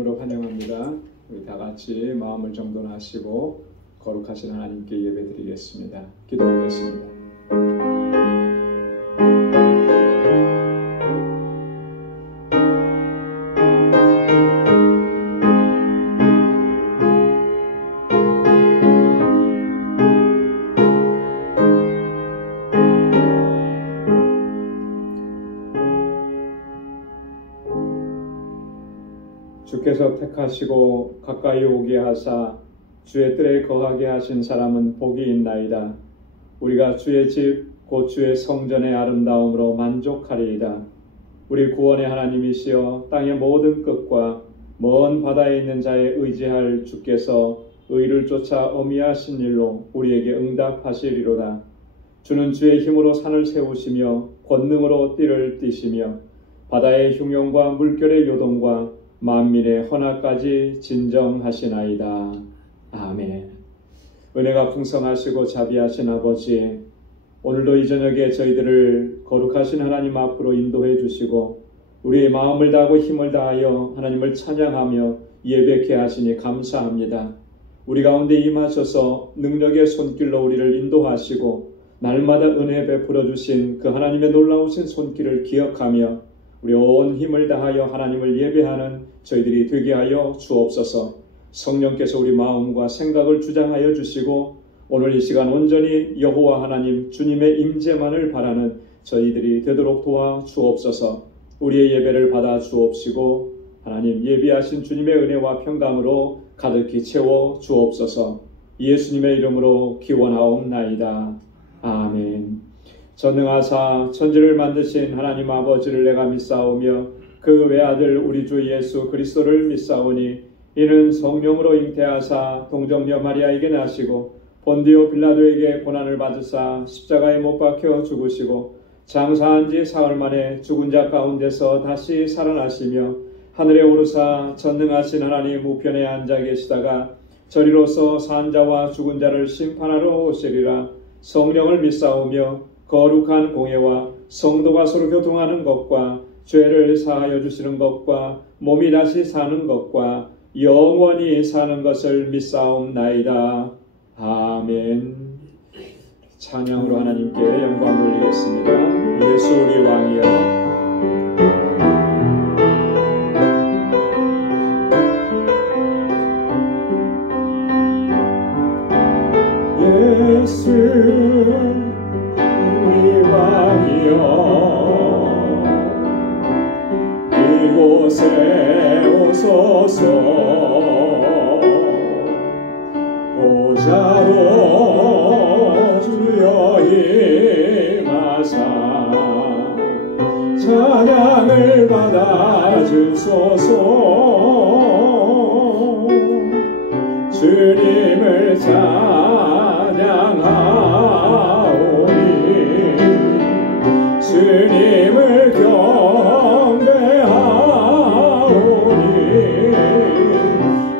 이름으로 환영합니다. 우리 다 같이 마음을 정돈하시고 거룩하신 하나님께 예배드리겠습니다. 기도하겠습니다. 주께서 택하시고 가까이 오게 하사 주의 뜰에 거하게 하신 사람은 복이 있나이다. 우리가 주의 집 곧 주의 성전의 아름다움으로 만족하리이다. 우리 구원의 하나님이시여 땅의 모든 끝과 먼 바다에 있는 자에 의지할 주께서 의를 쫓아 어미하신 일로 우리에게 응답하시리로다. 주는 주의 힘으로 산을 세우시며 권능으로 띠를 띠시며 바다의 흉용과 물결의 요동과 만민의 헌화까지 진정하시나이다. 아멘. 은혜가 풍성하시고 자비하신 아버지, 오늘도 이 저녁에 저희들을 거룩하신 하나님 앞으로 인도해 주시고 우리의 마음을 다하고 힘을 다하여 하나님을 찬양하며 예배케 하시니 감사합니다. 우리 가운데 임하셔서 능력의 손길로 우리를 인도하시고 날마다 은혜 베풀어 주신 그 하나님의 놀라우신 손길을 기억하며 우리 온 힘을 다하여 하나님을 예배하는 저희들이 되게 하여 주옵소서. 성령께서 우리 마음과 생각을 주장하여 주시고 오늘 이 시간 온전히 여호와 하나님 주님의 임재만을 바라는 저희들이 되도록 도와 주옵소서. 우리의 예배를 받아 주옵시고 하나님 예비하신 주님의 은혜와 평강으로 가득히 채워 주옵소서. 예수님의 이름으로 기원하옵나이다. 아멘. 전능하사 천지를 만드신 하나님 아버지를 내가 믿사오며 그 외아들 우리 주 예수 그리스도를 믿사오니 이는 성령으로 잉태하사 동정녀 마리아에게 나시고 본디오 빌라도에게 고난을 받으사 십자가에 못 박혀 죽으시고 장사한 지 사흘 만에 죽은 자 가운데서 다시 살아나시며 하늘에 오르사 전능하신 하나님 우편에 앉아 계시다가 저리로서 산 자와 죽은 자를 심판하러 오시리라. 성령을 믿사오며 거룩한 공예와 성도가 서로 교통하는 것과 죄를 사하여 주시는 것과 몸이 다시 사는 것과 영원히 사는 것을 믿사옵나이다. 아멘. 찬양으로 하나님께 영광 돌리겠습니다. 예수 우리 왕이여. 예수 우리 왕이여. 이곳에 오소서. 보좌로 주여 임하사 찬양을 받아 주소서. 주님을 찬양하오니 주님을 경배하오니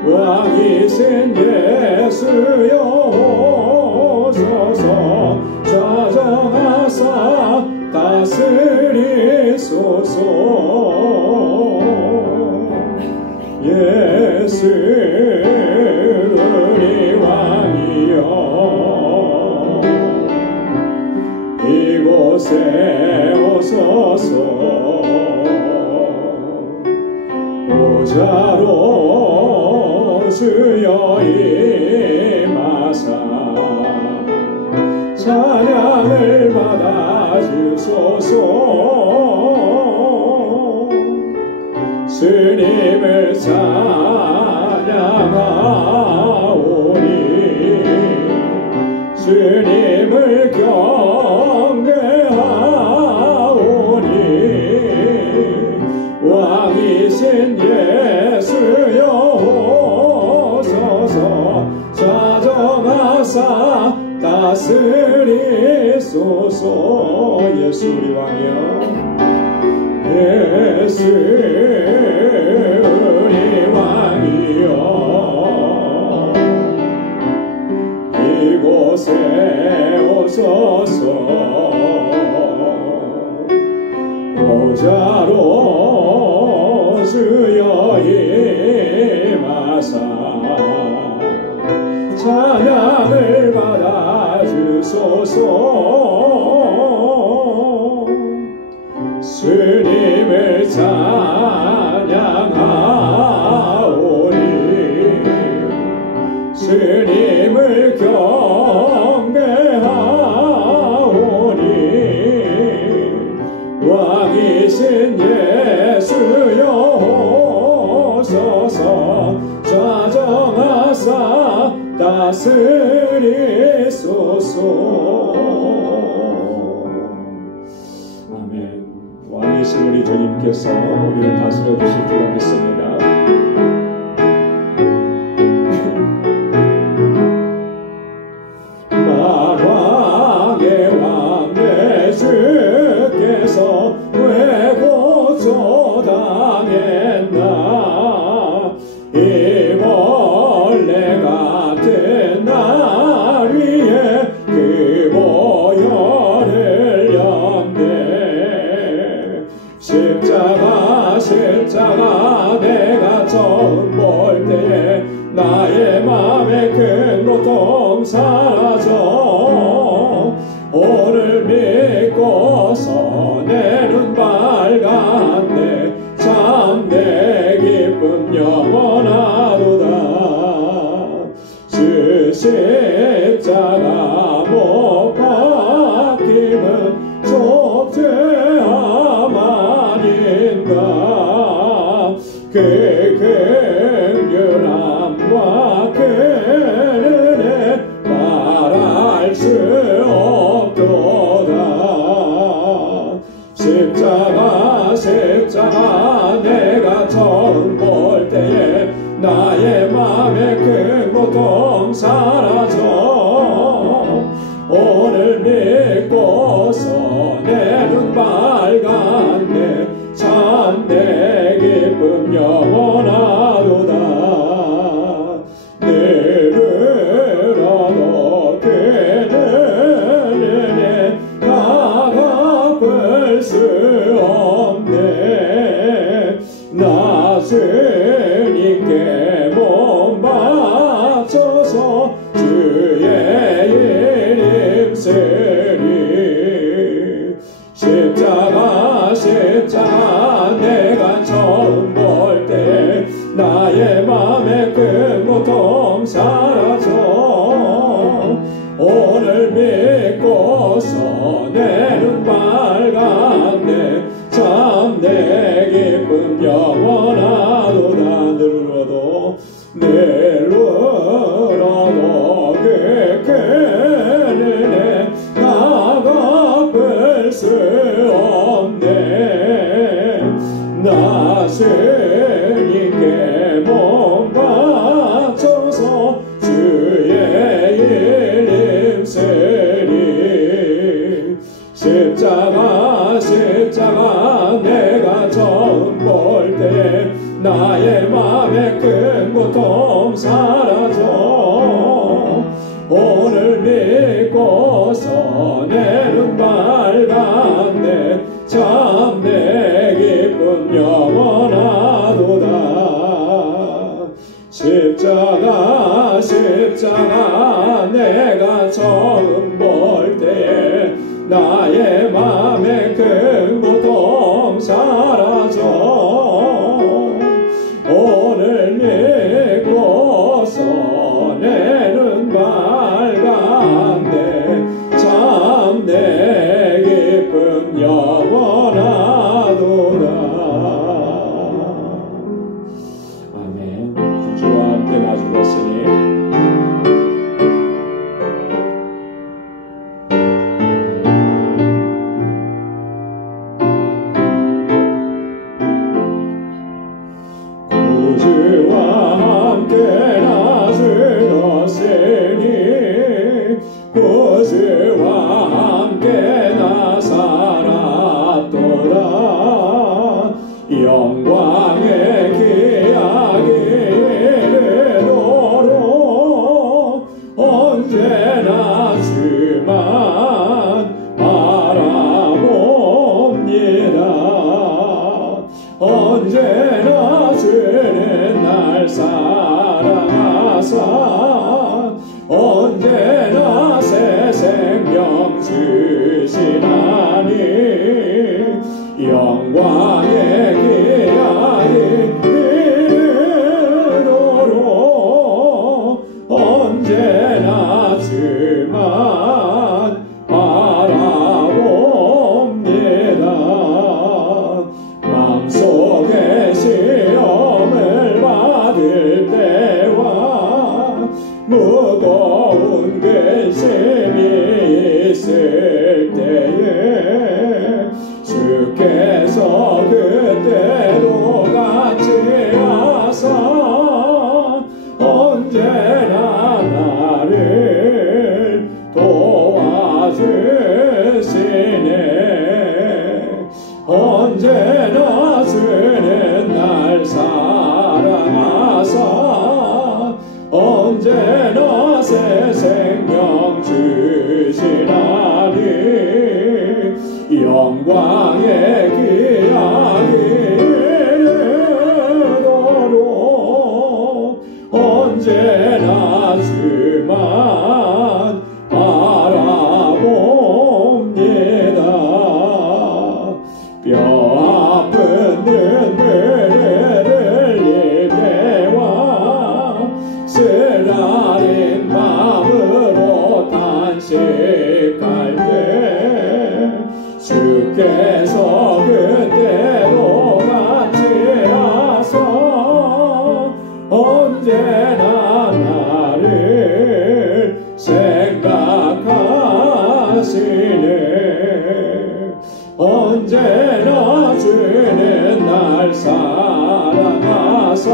왕이신 예수여 오소서. 좌정하사 다스리소서. 예수 우리 왕이여. 이곳에 오소서. 보좌로 주여 임하사 찬양을 받아 주소서. 주님을 찬양하오니 주님을 경배하오니 왕이신 예수여 오소서. 좌정하사 다스리소서. 예수 우리 왕이여. 예수 우리 왕이여. 이곳에 오소서. 보좌로 주여 하사 찬양을 받아주소서. 주님을 찬양하오니 주님을 경배하오니 왕이신 예수여 오소서. 좌정하사 다스리소서. 아멘. 왕이신 우리 주님께서 우리를 다스려 주실 줄 믿습니다. 만왕의 왕 내 주께서 왜 고초당했나. 이 벌레 같은 날 위에 그 보혈을 흘렸네. 십자가 내가 처음 볼 때에 나의 맘에 큰 고통 사라져. 오늘 믿고서 내 눈 밝았네. 참 내 기쁨 영원하도다. 주 십자가 못 박힘은 속죄함 아닌가. 그 긍휼함과 그 은혜 말할 수 없도다. 십자가 내가 처음 볼 때에 나의 맘에 큰 고통 사라져. 오늘 믿고서 내 눈 밝았네. 참 내 기쁨 영원하도다. 늘으로도 그 은혜 다 갚을 수 없네. 나 주님께 몸 바쳐서 주의 이름 쓰리. 십자가 내가 처음 볼 때 나의 맘에 큰 고통 사라져. 오늘 믿고서 내 눈 밝았네. 참 내 기쁨 영원하도다. 늘러도 그 큰 은혜 다 갚을 수 없네. 나 주님께 몸 바쳐서 주의 이름 쓰리. 십자가 내가 처음 볼 때 나의 맘에 큰 고통 사라져. 오늘 믿고서 내 눈 밝았네. 참 내 기쁨 영원하도다. 십자가 내가 처음 볼 때에 나의 맘에 큰 고통 사라져. 오늘 믿고서 내 눈 밝았네. 참 내 기쁨 영원하도다. 아멘. 주와 함께 나주었으니 주와 함께 나 죽었으니 구주와 함께 나 살았도다. 영광의 기약이 이르도록 언제나 주만 바라봅니다. 언제나 주는 날 주만 바라봅니다. 마음속에 시험을 받을 때와 무거운 근심이 있을 때에 주께서 그때도 같이 하사 언제나 나를 도와주시네. 언제나 주는 날 사랑하사 언제나 새 생명 주시나니 영광의 기약이 이르도록 언제나 주만 바라봅니다. 뼈 아픈 눈물을 흘릴 때와 쓰라린 마음으로 단식할 때 주께서 그때도 같이 하사 언제나 나를 생각하시네. 언제나 주는 날 사랑하사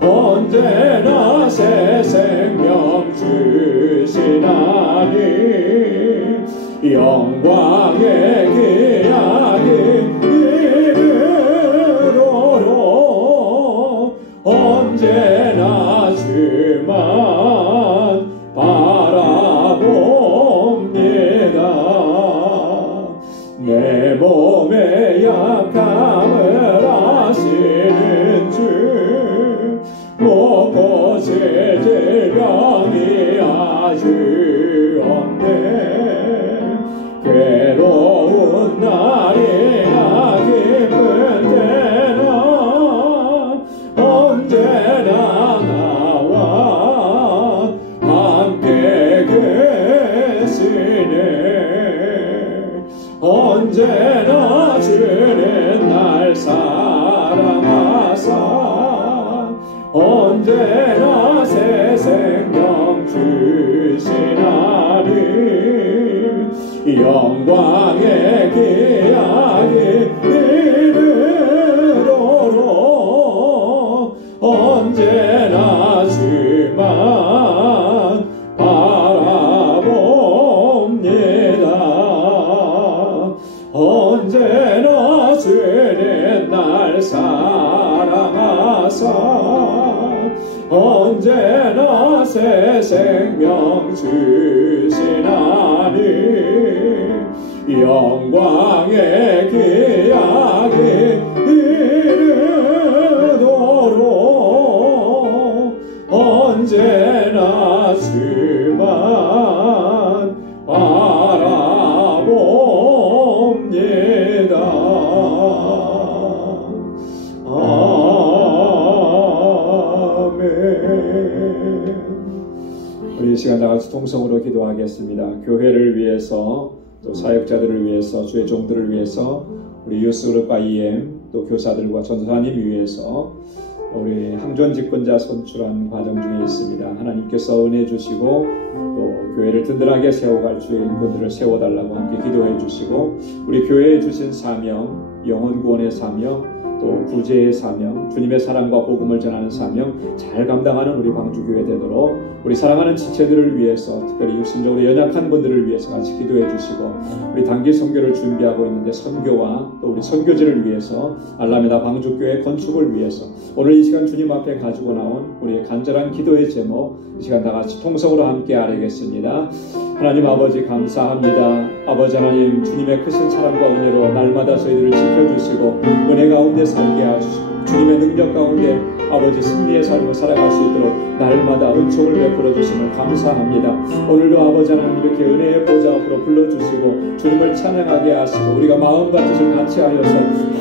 언제나 새 생명 주시나니 영광의 기약이 이르도록 언제나 주만 바라봅니다. 내 몸의 약함을 아시는 주 못 고칠 질병이 아주 없네. 괴로운 날이나 기쁜 때나 언제나 나와 함께 계시네. 언제나 주는 날 사랑하사 언제나 새 생명 주시나니 영광의 기약이 이르도록 언제나 주만 바라봅니다. 언제나 주는 날 사랑하사 언제나 새 생명 주시나니 영광의 기약이 이르도록 언제나 주만 바라봅니다. 우리 이 시간 다같이 통성으로 기도하겠습니다. 교회를 위해서 또 사역자들을 위해서 주의 종들을 위해서 우리 유스그룹과 EM 또 교사들과 전도사님 위해서 우리 항전 집권자 선출한 과정 중에 있습니다. 하나님께서 은혜 주시고 또 교회를 든든하게 세워갈 주의 인권들을 세워달라고 함께 기도해 주시고 우리 교회에 주신 사명, 영혼 구원의 사명, 또 구제의 사명, 주님의 사랑과 복음을 전하는 사명 잘 감당하는 우리 광주교회 되도록 우리 사랑하는 지체들을 위해서 특별히 육신적으로 연약한 분들을 위해서 같이 기도해 주시고 우리 단기 선교를 준비하고 있는데 선교와 또 우리 선교지를 위해서 알라메다 광주교회 건축을 위해서 오늘 이 시간 주님 앞에 가지고 나온 우리의 간절한 기도의 제목 이 시간 다같이 통성으로 함께 아뢰겠습니다. 하나님 아버지 감사합니다. 아버지 하나님 주님의 크신 사랑과 은혜로 날마다 저희들을 지켜주시고 은혜 가운데 살게 하시고 주님의 능력 가운데 아버지 승리의 삶을 살아갈 수 있도록 날마다 은총을 베풀어 주시면 감사합니다. 오늘도 아버지 하나님 이렇게 은혜의 보좌 앞으로 불러주시고 주님을 찬양하게 하시고 우리가 마음과 뜻을 같이 하여서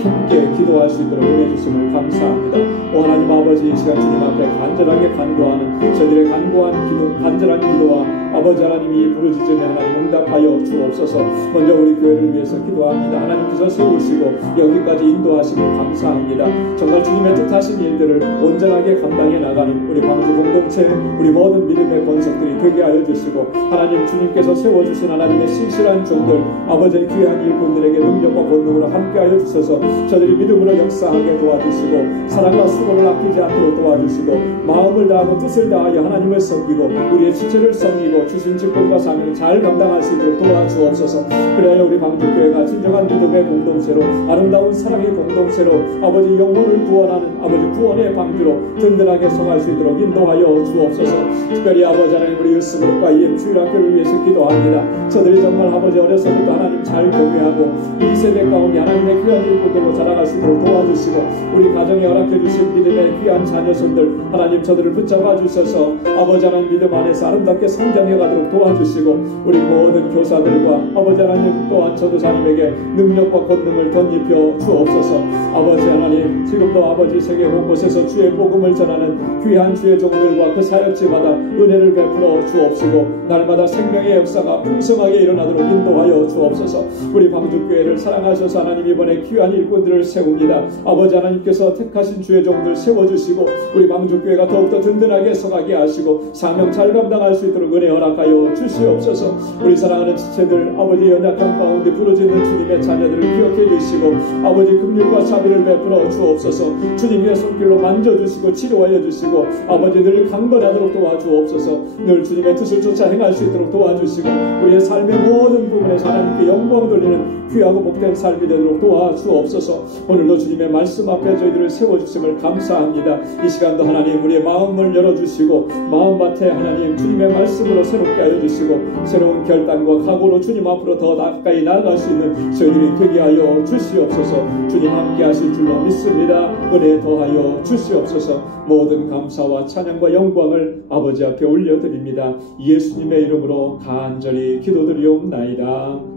함께 기도할 수 있도록 은혜 주심을 감사합니다. 오 하나님 아버지, 이 시간 주님 앞에 간절하게 간구하는 저들의 간절한 기도와 아버지 하나님이 부르짖음에 하나님 응답하여 주옵소서. 먼저 우리 교회를 위해서 기도합니다. 하나님께서 세우시고 여기까지 인도하심을 감사합니다. 정말 주님의 뜻하신 일들을 온전하게 감당해 나가는 우리 광주 공동체, 우리 모든 믿음의 권속들이 되게 하여 주시고, 하나님 주님께서 세워주신 하나님의 신실한 종들, 아버지의 귀한 일꾼들에게 능력과 권능으로 함께하여 주셔서 저들이 믿음으로 역사하게 도와주시고, 사랑과 수고를 아끼지 않도록 도와주시고, 마음을 다하고 뜻을 다하여 하나님을 섬기고 우리의 지체를 섬기고 주신 직분과 사명을 잘 감당할 수 있도록 도와주옵소서. 그래야 우리 광주교회가 진정한 믿음의 공동체로, 아름다운 사랑의 공동체로, 아버지 영혼을 구원하는 아버지 구원의 방주로 든든하게 서갈 수 있도록 인도하여 주옵소서. 특별히 아버지 하나님 우리 유스그룹과 EM 주일학교를 위해서 기도합니다. 저들이 정말 아버지 어려서부터 하나님 잘 경외하고 이 세대 가운데 하나님의 귀한 일꾼들로 자라갈 수 있도록 도와주시고, 우리 가정에 허락해 주신 믿음의 귀한 자녀손들 하나님 저들을 붙잡아 주셔서 아버지 하나님 믿음 안에서 아름답게 성장해 가도록 도와주시고, 우리 모든 교사들과 아버지 하나님 또한 전도사님에게 능력과 권능을 덧입혀 주옵소서. 아버지 하나님 지금도 아버지 세계 곳곳에서 주의 복음을 전하는 귀한 주의 종들과 그 사역지마다 은혜를 베풀어 주옵시고, 날마다 생명의 역사가 풍성하게 일어나도록 인도하여 주옵소서. 우리 광주교회를 사랑하셔서 하나님 이번에 귀한 일꾼들을 세웁니다. 아버지 하나님께서 택하신 주의 종들 세워주시고 우리 광주교회가 더욱더 든든하게 서가게 하시고 사명 잘 감당할 수 있도록 은혜 허락하여 주시옵소서. 우리 사랑하는 지체들 아버지 연약한 가운데 부르짖는 주님의 자녀들을 기억해 주시고 아버지 긍휼과 자비를 베풀어 주옵소서. 주님의 손길로 만져주시고 치료하여 주시고 아버지 늘 강건하도록 도와주옵소서. 늘 주님의 뜻을 쫓아 행할 수 있도록 도와주시고 우리의 삶의 모든 부분에서 하나님께 영광 돌리는 귀하고 복된 삶이 되도록 도와주옵소서. 오늘도 주님의 말씀 앞에 저희들을 세워주심을 감사합니다. 이 시간도 하나님 우리의 마음을 열어주시고 마음밭에 하나님 주님의 말씀으로 새롭게 하여 주시고 새로운 결단과 각오로 주님 앞으로 더 가까이 나아갈 수 있는 저희들이 되게 하여 주시옵소서. 주님 함께 하실 줄로 믿습니다. 은혜 더하여 주시옵소서. 모든 감사와 찬양과 영광을 아버지 앞에 올려드립니다. 예수님의 이름으로 간절히 기도드리옵나이다.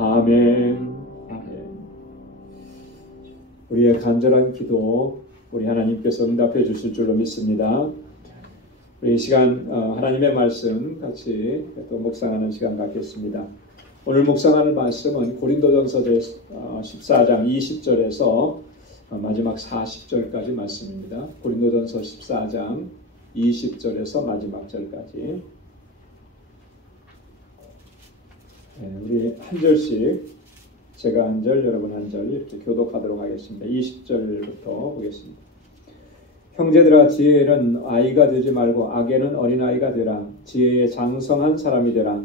아멘. 우리의 간절한 기도 우리 하나님께서 응답해 주실 줄로 믿습니다. 우리 이 시간 하나님의 말씀 같이 또 묵상하는 시간 갖겠습니다. 오늘 묵상하는 말씀은 고린도전서 14장 20절에서 마지막 40절까지 말씀입니다. 고린도전서 14장 20절에서 마지막 절까지 우리 한 절씩 제가 한 절, 여러분 한 절 이렇게 교독하도록 하겠습니다. 20절부터 보겠습니다. 형제들아, 지혜는 아이가 되지 말고 악에는 어린아이가 되라. 지혜에 장성한 사람이 되라.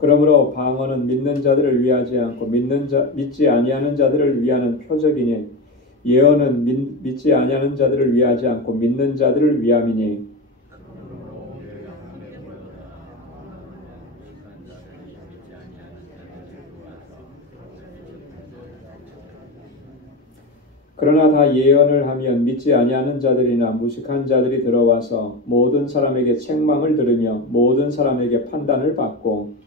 그러므로 방언은 믿는 자들을 위하지 않고 믿지 아니하는 자들을 위하는 표적이니 예언은 믿지 아니하는 자들을 위하지 않고 믿는 자들을 위함이니 그러나 다 예언을 하면 믿지 아니하는 자들이나 무식한 자들이 들어와서 모든 사람에게 책망을 들으며 모든 사람에게 판단을 받고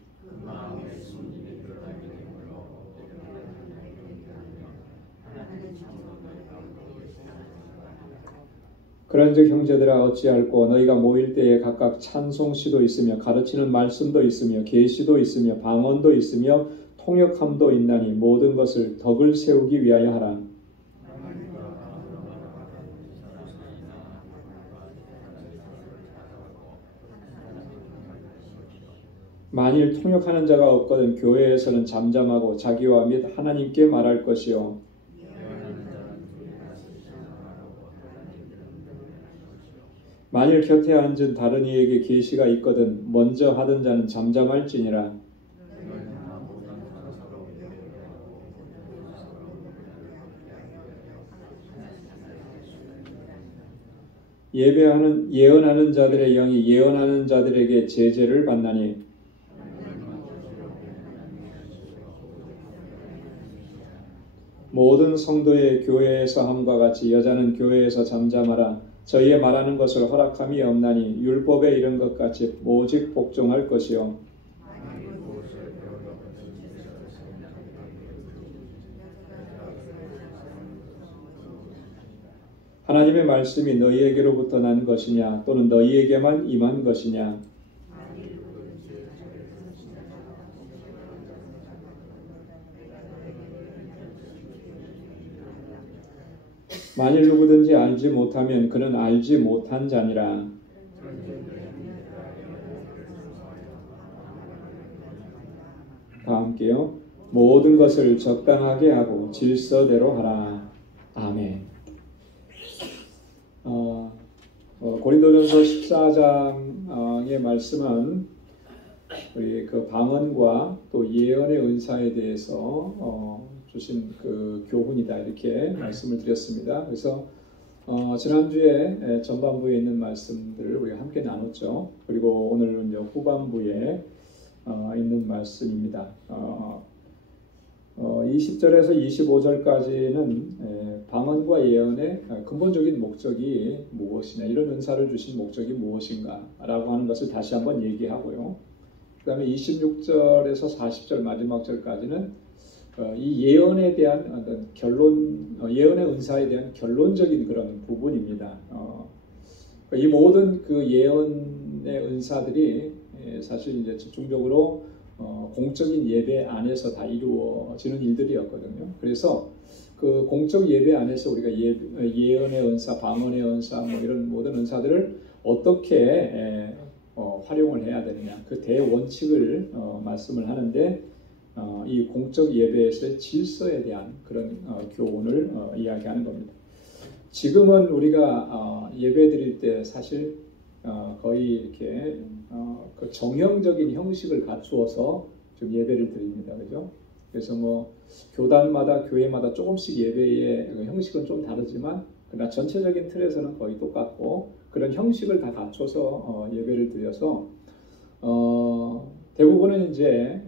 그런즉 형제들아 어찌할꼬 너희가 모일 때에 각각 찬송시도 있으며 가르치는 말씀도 있으며 계시도 있으며 방언도 있으며 통역함도 있나니 모든 것을 덕을 세우기 위하여 하라. 만일 통역하는 자가 없거든 교회에서는 잠잠하고 자기와 및 하나님께 말할 것이요 만일 곁에 앉은 다른 이에게 계시가 있거든 먼저 하던 자는 잠잠할지니라. 예언하는 자들의 영이 예언하는 자들에게 제재를 받나니 모든 성도의 교회에서 함과 같이 여자는 교회에서 잠잠하라. 저희의 말하는 것을 허락함이 없나니 율법에 이른 것 같이 오직 복종할 것이요 하나님의 말씀이 너희에게로부터 난 것이냐 또는 너희에게만 임한 것이냐 만일 누구든지 알지 못하면 그는 알지 못한 자니라. 다 함께요. 모든 것을 적당하게 하고 질서대로 하라. 아멘. 고린도전서 14장의 말씀은 우리 그 방언과 또 예언의 은사에 대해서 주신 그 교훈이다 이렇게 말씀을 드렸습니다. 그래서 지난주에 전반부에 있는 말씀들을 우리가 함께 나눴죠. 그리고 오늘은 이제 후반부에 있는 말씀입니다. 20절에서 25절까지는 방언과 예언의 근본적인 목적이 무엇이냐, 이런 은사를 주신 목적이 무엇인가 라고 하는 것을 다시 한번 얘기하고요. 그 다음에 26절에서 40절 마지막 절까지는 이 예언에 대한 어떤 결론, 예언의 은사에 대한 결론적인 그런 부분입니다. 이 모든 그 예언의 은사들이 사실 이제 집중적으로 공적인 예배 안에서 다 이루어지는 일들이었거든요. 그래서 그 공적 예배 안에서 우리가 예언의 은사, 방언의 은사, 뭐 이런 모든 은사들을 어떻게 활용을 해야 되느냐, 그 대원칙을 말씀을 하는데 이 공적 예배에서의 질서에 대한 그런 교훈을 이야기하는 겁니다. 지금은 우리가 예배 드릴 때 사실 거의 이렇게 그 정형적인 형식을 갖추어서 좀 예배를 드립니다. 그죠? 그래서 뭐 교단마다 교회마다 조금씩 예배의 형식은 좀 다르지만 그러나 전체적인 틀에서는 거의 똑같고 그런 형식을 다 갖춰서 예배를 드려서 대부분은 이제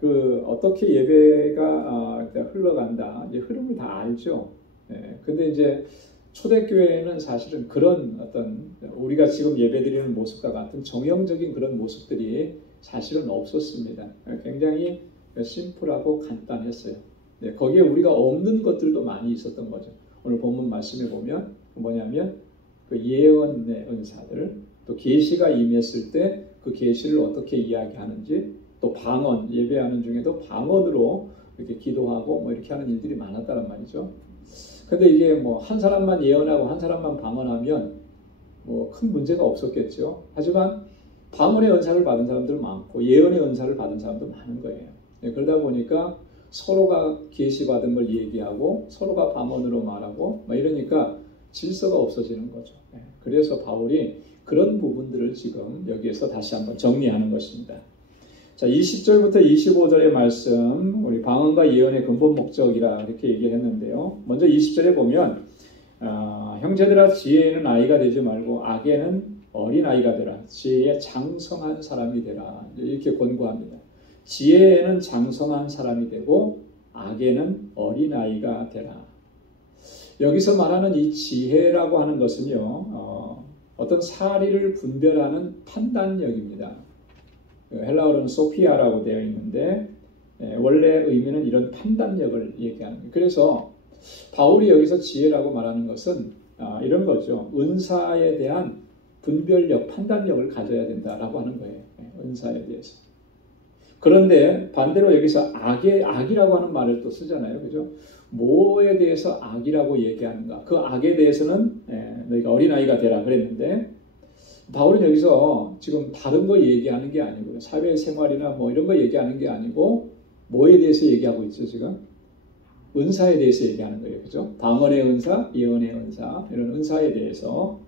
그 어떻게 예배가 흘러간다, 이제 흐름을 다 알죠. 근데 이제 초대교회에는 사실은 그런 어떤 우리가 지금 예배드리는 모습과 같은 정형적인 그런 모습들이 사실은 없었습니다. 굉장히 심플하고 간단했어요. 거기에 우리가 없는 것들도 많이 있었던 거죠. 오늘 본문 말씀에 보면 뭐냐면 그 예언의 은사들, 또 계시가 임했을 때 그 계시를 어떻게 이야기하는지, 또 방언, 예배하는 중에도 방언으로 이렇게 기도하고 뭐 이렇게 하는 일들이 많았다는 말이죠. 근데 이게 뭐 한 사람만 예언하고 한 사람만 방언하면 뭐 큰 문제가 없었겠죠. 하지만 방언의 은사를 받은 사람들 많고 예언의 은사를 받은 사람도 많은 거예요. 그러다 보니까 서로가 계시 받은 걸 얘기하고 서로가 방언으로 말하고 막 이러니까 질서가 없어지는 거죠. 그래서 바울이 그런 부분들을 지금 여기에서 다시 한번 정리하는 것입니다. 자, 20절부터 25절의 말씀, 우리 방언과 예언의 근본 목적이라 이렇게 얘기를 했는데요. 먼저 20절에 보면 형제들아 지혜에는 아이가 되지 말고 악에는 어린아이가 되라. 지혜에 장성한 사람이 되라. 이렇게 권고합니다. 지혜에는 장성한 사람이 되고 악에는 어린아이가 되라. 여기서 말하는 이 지혜라고 하는 것은요, 어떤 사리를 분별하는 판단력입니다. 헬라어로는 소피아라고 되어 있는데 원래 의미는 이런 판단력을 얘기하는 거예요. 그래서 바울이 여기서 지혜라고 말하는 것은 이런 거죠. 은사에 대한 분별력, 판단력을 가져야 된다라고 하는 거예요. 은사에 대해서. 그런데 반대로 여기서 악이라고 하는 말을 또 쓰잖아요. 그죠? 뭐에 대해서 악이라고 얘기하는가? 그 악에 대해서는 너희가 어린아이가 되라 그랬는데 바울은 여기서 지금 다른 거 얘기하는 게 아니고요. 사회생활이나 뭐 이런 거 얘기하는 게 아니고 뭐에 대해서 얘기하고 있죠, 지금? 은사에 대해서 얘기하는 거예요. 그죠? 방언의 은사, 예언의 은사, 이런 은사에 대해서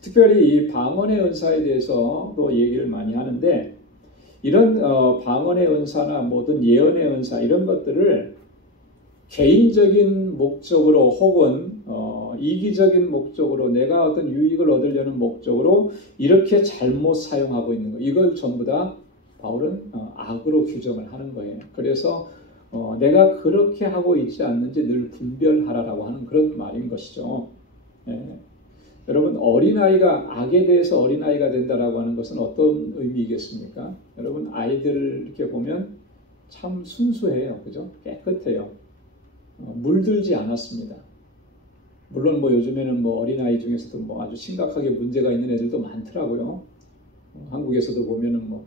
특별히 이 방언의 은사에 대해서도 얘기를 많이 하는데 이런 방언의 은사나 모든 예언의 은사 이런 것들을 개인적인 목적으로 혹은 이기적인 목적으로 내가 어떤 유익을 얻으려는 목적으로 이렇게 잘못 사용하고 있는 거, 이걸 전부 다 바울은 악으로 규정을 하는 거예요. 그래서 내가 그렇게 하고 있지 않는지 늘 분별하라라고 하는 그런 말인 것이죠. 여러분 어린아이가 악에 대해서 어린아이가 된다라고 하는 것은 어떤 의미이겠습니까? 여러분 아이들을 이렇게 보면 참 순수해요. 그죠? 깨끗해요. 물들지 않았습니다. 물론 뭐 요즘에는 뭐 어린아이 중에서도 뭐 아주 심각하게 문제가 있는 애들도 많더라고요. 한국에서도 보면은 뭐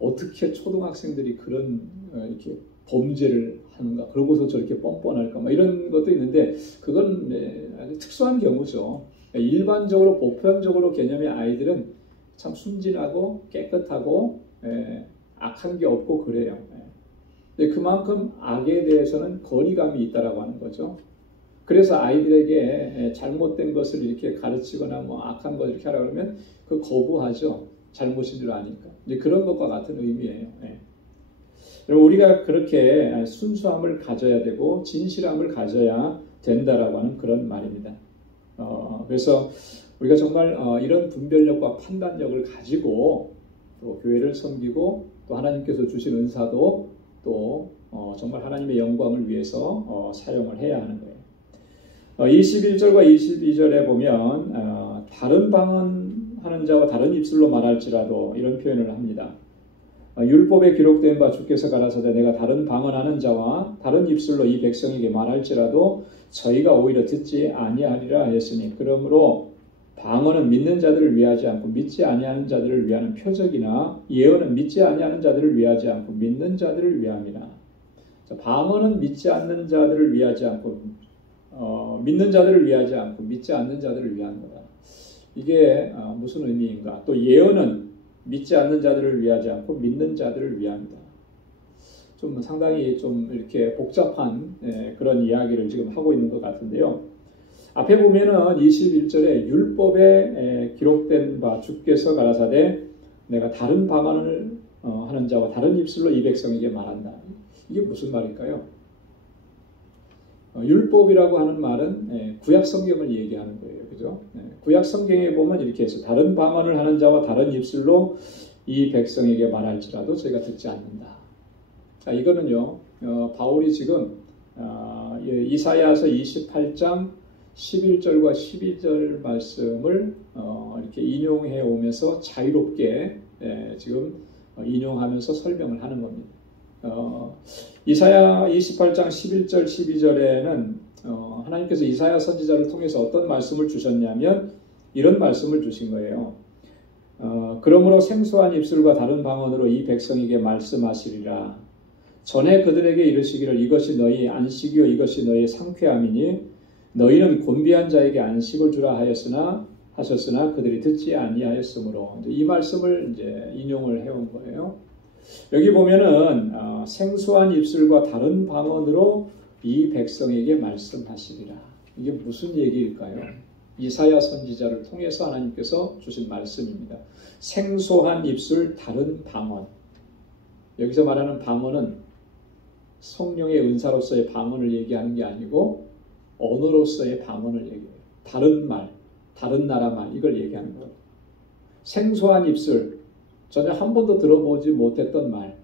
어떻게 초등학생들이 그런 이렇게 범죄를 하는가, 그러고서 저렇게 뻔뻔할까, 뭐 이런 것도 있는데 그건 아주 특수한 경우죠. 일반적으로 보편적으로 개념의 아이들은 참 순진하고 깨끗하고 악한 게 없고 그래요. 근데 그만큼 악에 대해서는 거리감이 있다라고 하는 거죠. 그래서 아이들에게 잘못된 것을 이렇게 가르치거나 뭐 악한 것을 이렇게 하라 그러면 그 거부하죠. 잘못인 줄 아니까. 이제 그런 것과 같은 의미예요. 여러분 우리가 그렇게 순수함을 가져야 되고 진실함을 가져야 된다라고 하는 그런 말입니다. 그래서 우리가 정말 이런 분별력과 판단력을 가지고 또 교회를 섬기고 또 하나님께서 주신 은사도 또 정말 하나님의 영광을 위해서 사용을 해야 하는 거예요. 21절과 22절에 보면 다른 방언하는 자와 다른 입술로 말할지라도 이런 표현을 합니다. 율법에 기록된 바 주께서 가라사대 내가 다른 방언하는 자와 다른 입술로 이 백성에게 말할지라도 저희가 오히려 듣지 아니하리라 하였으니 그러므로 방언은 믿는 자들을 위하지 않고 믿지 아니하는 자들을 위하는 표적이나 예언은 믿지 아니하는 자들을 위하지 않고 믿는 자들을 위함이라. 방언은 믿지 않는 자들을 위하지 않고 믿는 자들을 위하지 않고 믿지 않는 자들을 위한 거다. 이게 무슨 의미인가? 또 예언은 믿지 않는 자들을 위하지 않고 믿는 자들을 위함이다. 좀 상당히 좀 이렇게 복잡한 그런 이야기를 지금 하고 있는 것 같은데요. 앞에 보면은 21절에 율법에 기록된 바 주께서 가라사대 내가 다른 방언을 하는 자와 다른 입술로 이 백성에게 말한다. 이게 무슨 말일까요? 율법이라고 하는 말은 구약 성경을 얘기하는 거예요. 그죠? 구약 성경에 보면 이렇게 해서 다른 방언을 하는 자와 다른 입술로 이 백성에게 말할지라도 저희가 듣지 않는다. 자, 이거는요. 바울이 지금 이사야서 28장 11절과 12절 말씀을 이렇게 인용해 오면서 자유롭게 지금 인용하면서 설명을 하는 겁니다. 이사야 28장 11절 12절에는 하나님께서 이사야 선지자를 통해서 어떤 말씀을 주셨냐면 이런 말씀을 주신 거예요. 그러므로 생소한 입술과 다른 방언으로 이 백성에게 말씀하시리라. 전에 그들에게 이르시기를 이것이 너희 안식이요 이것이 너희 상쾌함이니 너희는 곤비한 자에게 안식을 주라 하셨으나 그들이 듣지 아니하였으므로 이 말씀을 이제 인용을 해온 거예요. 여기 보면은 생소한 입술과 다른 방언으로 이 백성에게 말씀하시리라. 이게 무슨 얘기일까요? 이사야 선지자를 통해서 하나님께서 주신 말씀입니다. 생소한 입술, 다른 방언. 여기서 말하는 방언은 성령의 은사로서의 방언을 얘기하는 게 아니고 언어로서의 방언을 얘기해요. 다른 말, 다른 나라 말 이걸 얘기하는 거예요. 생소한 입술, 전혀 한 번도 들어보지 못했던 말,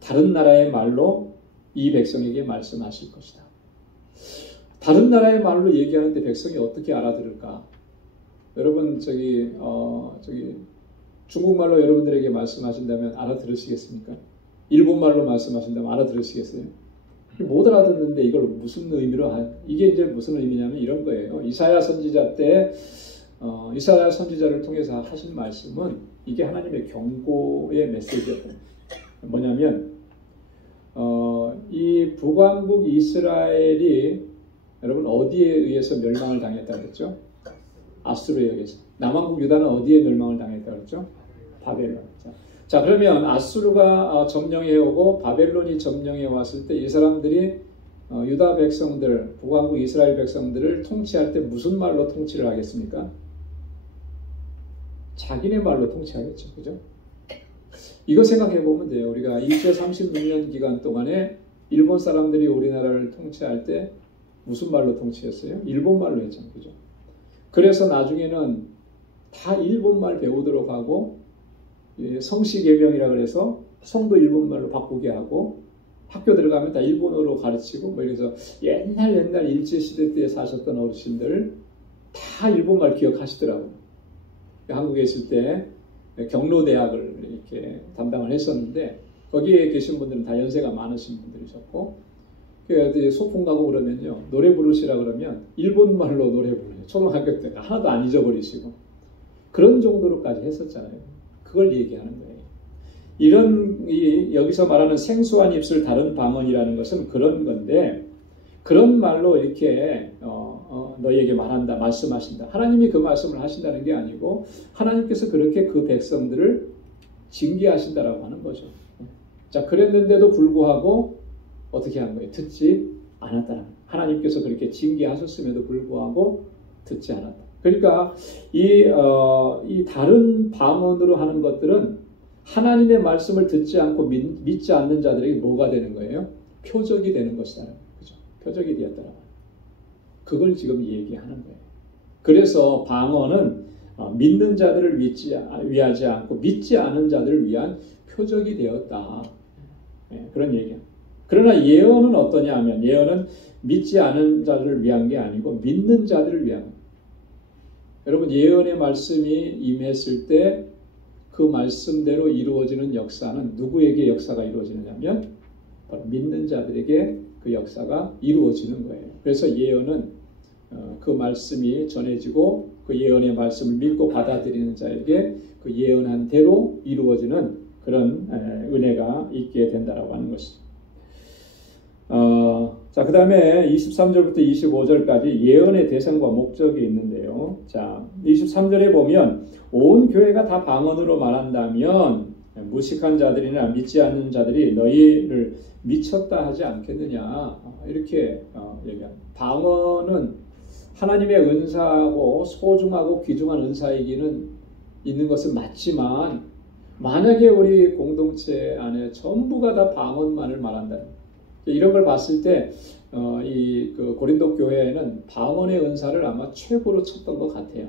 다른 나라의 말로 이 백성에게 말씀하실 것이다. 다른 나라의 말로 얘기하는데 백성이 어떻게 알아들을까? 여러분 중국말로 여러분들에게 말씀하신다면 알아들으시겠습니까? 일본말로 말씀하신다면 알아들으시겠어요? 못 알아듣는데 이걸 무슨 의미로 이게 이제 무슨 의미냐면 이런 거예요. 이사야 선지자 때 이사야 선지자를 통해서 하신 말씀은 이게 하나님의 경고의 메시지였거든요. 뭐냐면 이 북왕국 이스라엘이 여러분 어디에 의해서 멸망을 당했다고 했죠? 아수르에 의해서. 남왕국 유다는 어디에 멸망을 당했다고 했죠? 바벨론. 자 그러면 아수르가 점령해 오고 바벨론이 점령해 왔을 때 이 사람들이 유다 백성들, 북왕국 이스라엘 백성들을 통치할 때 무슨 말로 통치를 하겠습니까? 자기네 말로 통치하겠죠. 그죠? 이거 생각해 보면 돼요. 우리가 일제 36년 기간 동안에 일본 사람들이 우리나라를 통치할 때 무슨 말로 통치했어요? 일본 말로 했잖아요. 그죠? 그래서 나중에는 다 일본 말 배우도록 하고 성씨개명이라 그래서 성도 일본 말로 바꾸게 하고 학교 들어가면 다 일본어로 가르치고 뭐 이래서 옛날 일제 시대 때 사셨던 어르신들 다 일본말 기억하시더라고요. 한국에 있을 때 경로대학을 이렇게 담당을 했었는데 거기에 계신 분들은 다 연세가 많으신 분들이셨고 소풍 가고 그러면요 노래 부르시라 그러면 일본말로 노래 부르요. 초등학교 때 하나도 안 잊어버리시고 그런 정도로까지 했었잖아요. 그걸 얘기하는 거예요. 이런 여기서 말하는 생소한 입술 다른 방언이라는 것은 그런 건데 그런 말로 이렇게 너희에게 말한다, 말씀하신다. 하나님이 그 말씀을 하신다는 게 아니고 하나님께서 그렇게 그 백성들을 징계하신다라고 하는 거죠. 자, 그랬는데도 불구하고 어떻게 한 거예요? 듣지 않았다. 하나님께서 그렇게 징계하셨음에도 불구하고 듣지 않았다. 그러니까 이 다른 방언으로 하는 것들은 하나님의 말씀을 듣지 않고 믿지 않는 자들에게 뭐가 되는 거예요? 표적이 되는 것이다. 그죠? 표적이 되었다라고. 그걸 지금 얘기하는 거예요. 그래서 방언은 믿는 자들을 위하지 않고 믿지 않은 자들을 위한 표적이 되었다. 그런 얘기예요. 그러나 예언은 어떠냐 하면 예언은 믿지 않은 자들을 위한 게 아니고 믿는 자들을 위한 거예요. 여러분 예언의 말씀이 임했을 때 그 말씀대로 이루어지는 역사는 누구에게 역사가 이루어지느냐면 바로 믿는 자들에게 그 역사가 이루어지는 거예요. 그래서 예언은 그 말씀이 전해지고 그 예언의 말씀을 믿고 받아들이는 자에게 그 예언한 대로 이루어지는 그런 은혜가 있게 된다라고 하는 것입니다. 자, 그 다음에 23절부터 25절까지 예언의 대상과 목적이 있는데요. 자, 23절에 보면 온 교회가 다 방언으로 말한다면 무식한 자들이나 믿지 않는 자들이 너희를 미쳤다 하지 않겠느냐 이렇게 얘기합니다. 방언은 하나님의 은사하고 소중하고 귀중한 은사이기는 있는 것은 맞지만 만약에 우리 공동체 안에 전부가 다 방언만을 말한다. 이런 걸 봤을 때 그 고린도 교회에는 방언의 은사를 아마 최고로 쳤던 것 같아요.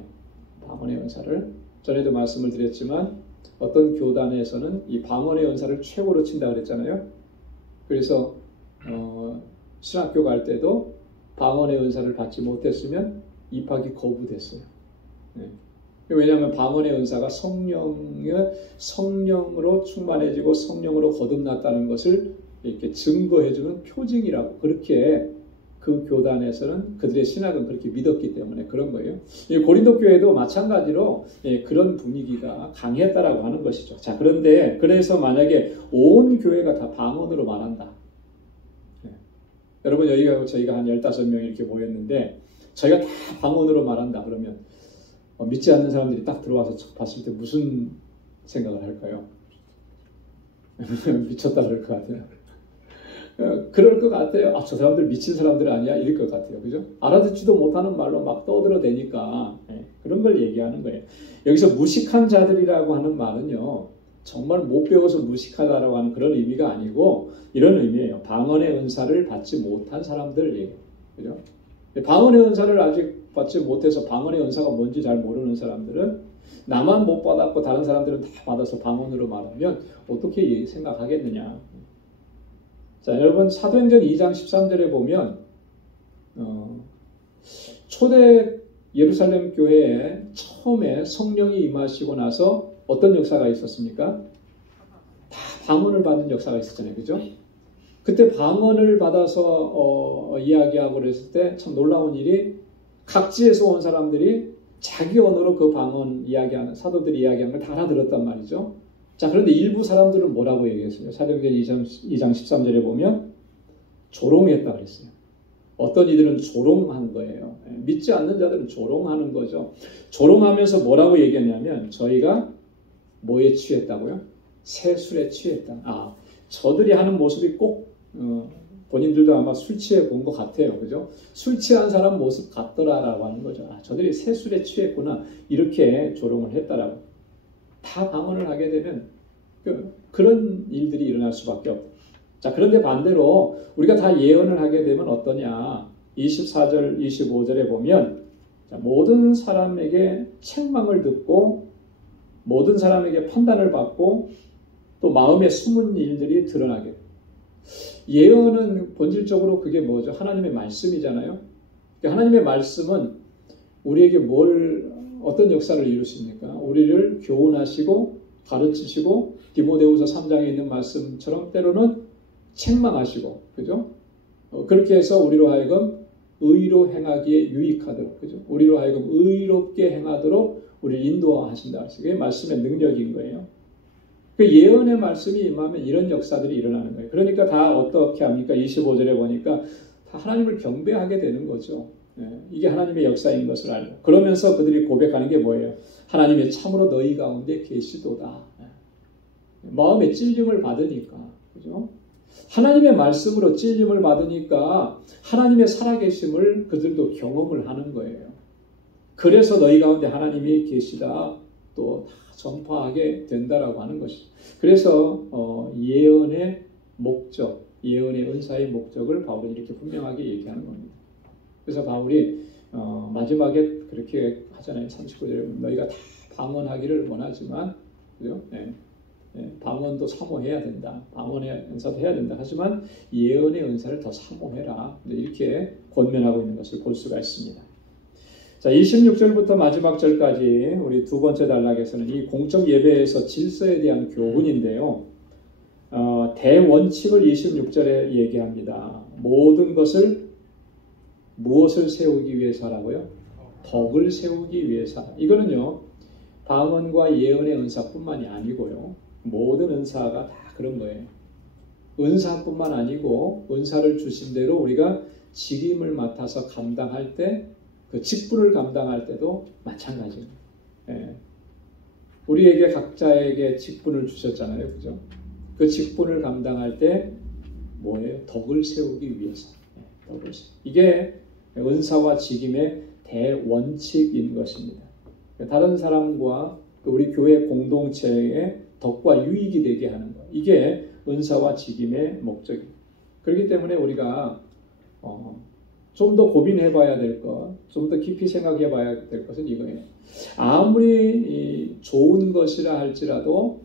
방언의 은사를 전에도 말씀을 드렸지만 어떤 교단에서는 이 방언의 은사를 최고로 친다 그랬잖아요. 그래서 신학교 갈 때도 방언의 은사를 받지 못했으면 입학이 거부됐어요. 네. 왜냐하면 방언의 은사가 성령으로 충만해지고 성령으로 거듭났다는 것을 이렇게 증거해주는 표징이라고 그렇게 그 교단에서는 그들의 신학은 그렇게 믿었기 때문에 그런 거예요. 고린도 교회도 마찬가지로 그런 분위기가 강했다라고 하는 것이죠. 자, 그런데 그래서 만약에 온 교회가 다 방언으로 말한다. 여러분 저희가 한 15명 이렇게 모였는데 저희가 다 방언으로 말한다 그러면 믿지 않는 사람들이 딱 들어와서 봤을 때 무슨 생각을 할까요? 미쳤다 그럴 것 같아요. 그럴 것 같아요. 저 사람들 미친 사람들 아니야? 이럴 것 같아요. 그죠? 알아듣지도 못하는 말로 막 떠들어대니까 그런 걸 얘기하는 거예요. 여기서 무식한 자들이라고 하는 말은요. 정말 못 배워서 무식하다라고 하는 그런 의미가 아니고 이런 의미예요. 방언의 은사를 받지 못한 사람들 얘기예요. 그죠? 방언의 은사를 아직 받지 못해서 방언의 은사가 뭔지 잘 모르는 사람들은 나만 못 받았고 다른 사람들은 다 받아서 방언으로 말하면 어떻게 생각하겠느냐. 자, 여러분 사도행전 2장 13절에 보면 초대 예루살렘 교회에 처음에 성령이 임하시고 나서 어떤 역사가 있었습니까? 다 방언을 받는 역사가 있었잖아요. 그죠? 그때 방언을 받아서 이야기하고 그랬을 때 참 놀라운 일이 각지에서 온 사람들이 자기 언어로 그 방언 이야기하는 사도들이 이야기하는 걸 다 알아들었단 말이죠. 자, 그런데 일부 사람들은 뭐라고 얘기했어요? 사도행전 2장 13절에 보면 조롱했다 그랬어요. 어떤 이들은 조롱한 거예요. 믿지 않는 자들은 조롱하는 거죠. 조롱하면서 뭐라고 얘기했냐면 저희가 뭐에 취했다고요? 새술에 취했다. 저들이 하는 모습이 꼭 본인들도 아마 술 취해 본 것 같아요. 그죠? 술 취한 사람 모습 같더라라고 하는 거죠. 저들이 새술에 취했구나. 이렇게 조롱을 했다라고. 다 방언을 하게 되면 그런 일들이 일어날 수밖에 없다. 자, 그런데 반대로 우리가 다 예언을 하게 되면 어떠냐? 24절, 25절에 보면 모든 사람에게 책망을 듣고 모든 사람에게 판단을 받고 또 마음에 숨은 일들이 드러나게. 예언은 본질적으로 그게 뭐죠? 하나님의 말씀이잖아요. 하나님의 말씀은 우리에게 어떤 역사를 이루십니까? 우리를 교훈하시고 가르치시고 디모데후서 3장에 있는 말씀처럼 때로는 책망하시고, 그죠? 그렇게 해서 우리로 하여금 의로 행하기에 유익하도록, 그죠? 우리로 하여금 의롭게 행하도록 우리를 인도하신다. 그게 말씀의 능력인 거예요. 그 예언의 말씀이 임하면 이런 역사들이 일어나는 거예요. 그러니까 다 어떻게 합니까? 25절에 보니까 다 하나님을 경배하게 되는 거죠. 이게 하나님의 역사인 것을 알고. 그러면서 그들이 고백하는 게 뭐예요? 하나님이 참으로 너희 가운데 계시도다. 마음에 찔림을 받으니까, 그죠? 하나님의 말씀으로 찔림을 받으니까 하나님의 살아계심을 그들도 경험을 하는 거예요. 그래서 너희 가운데 하나님이 계시다 또 다 전파하게 된다라고 하는 것이죠. 그래서 예언의 목적, 예언의 은사의 목적을 바울은 이렇게 분명하게 얘기하는 겁니다. 그래서 바울이 마지막에 그렇게 하잖아요. 39절에 너희가 다 방언하기를 원하지만, 그죠? 방언도 사모해야 된다. 방언의 은사도 해야 된다. 하지만 예언의 은사를 더 사모해라. 이렇게 권면하고 있는 것을 볼 수가 있습니다. 자, 26절부터 마지막 절까지 우리 두 번째 단락에서는 이 공적 예배에서 질서에 대한 교훈인데요. 대원칙을 26절에 얘기합니다. 모든 것을 무엇을 세우기 위해서라고요? 덕을 세우기 위해서. 이거는요, 방언과 예언의 은사뿐만이 아니고요. 모든 은사가 다 그런 거예요. 은사뿐만 아니고 은사를 주신 대로 우리가 직임을 맡아서 감당할 때, 그 직분을 감당할 때도 마찬가지입니다. 우리에게 각자에게 직분을 주셨잖아요. 그죠? 그 직분을 감당할 때 뭐예요? 덕을 세우기 위해서. 덕을 세우기. 이게 은사와 직임의 대원칙인 것입니다. 다른 사람과 우리 교회 공동체의 덕과 유익이 되게 하는 것. 이게 은사와 직임의 목적입니다. 그렇기 때문에 우리가 좀 더 고민해 봐야 될 것, 좀 더 깊이 생각해 봐야 될 것은 이거예요. 아무리 좋은 것이라 할지라도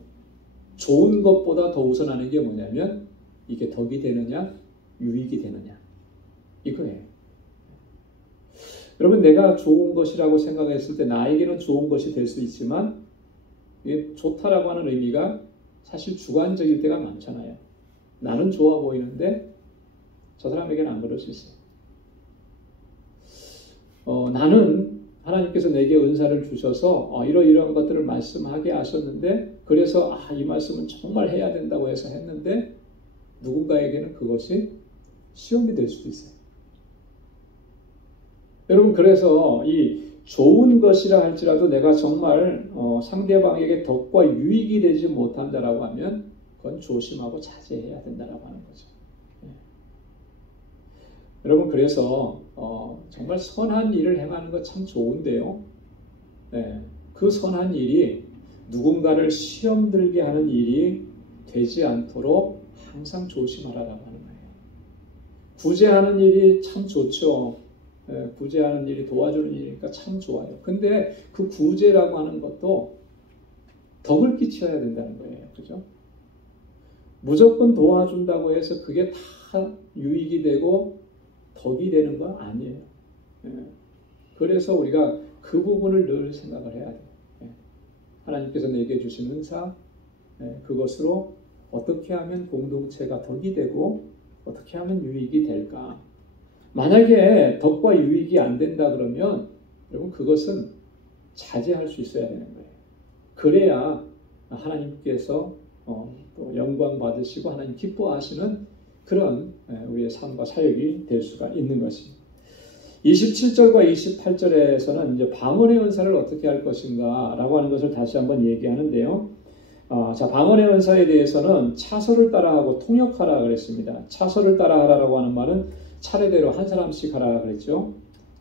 좋은 것보다 더 우선하는 게 뭐냐면 이게 덕이 되느냐, 유익이 되느냐. 이거예요. 여러분, 내가 좋은 것이라고 생각했을 때 나에게는 좋은 것이 될 수 있지만 이게 좋다라고 하는 의미가 사실 주관적일 때가 많잖아요. 나는 좋아 보이는데 저 사람에게는 안 그럴 수 있어요. 나는 하나님께서 내게 은사를 주셔서 이러이러한 것들을 말씀하게 하셨는데 그래서 이 말씀은 정말 해야 된다고 해서 했는데 누군가에게는 그것이 시험이 될 수도 있어요. 여러분, 그래서 이 좋은 것이라 할지라도 내가 정말 상대방에게 덕과 유익이 되지 못한다라고 하면 그건 조심하고 자제해야 된다라고 하는 거죠. 여러분, 그래서 정말 선한 일을 행하는 거 참 좋은데요. 그 선한 일이 누군가를 시험 들게 하는 일이 되지 않도록 항상 조심하라고 하는 거예요. 구제하는 일이 참 좋죠. 구제하는 일이 도와주는 일이니까 참 좋아요. 근데 그 구제라고 하는 것도 덕을 끼쳐야 된다는 거예요. 그죠? 무조건 도와준다고 해서 그게 다 유익이 되고 덕이 되는 건 아니에요. 그래서 우리가 그 부분을 늘 생각을 해야 돼요. 하나님께서 내게 주신 은사, 그것으로 어떻게 하면 공동체가 덕이 되고 어떻게 하면 유익이 될까? 만약에 덕과 유익이 안 된다 그러면 여러분 그것은 자제할 수 있어야 되는 거예요. 그래야 하나님께서 또 영광 받으시고 하나님 기뻐하시는 그런 우리의 삶과 사역이 될 수가 있는 것입니다. 27절과 28절에서는 이제 방언의 은사를 어떻게 할 것인가 라고 하는 것을 다시 한번 얘기하는데요. 자, 방언의 은사에 대해서는 차서를 따라하고 통역하라 그랬습니다. 차서를 따라하라고 하는 말은 차례대로 한 사람씩 하라 그랬죠.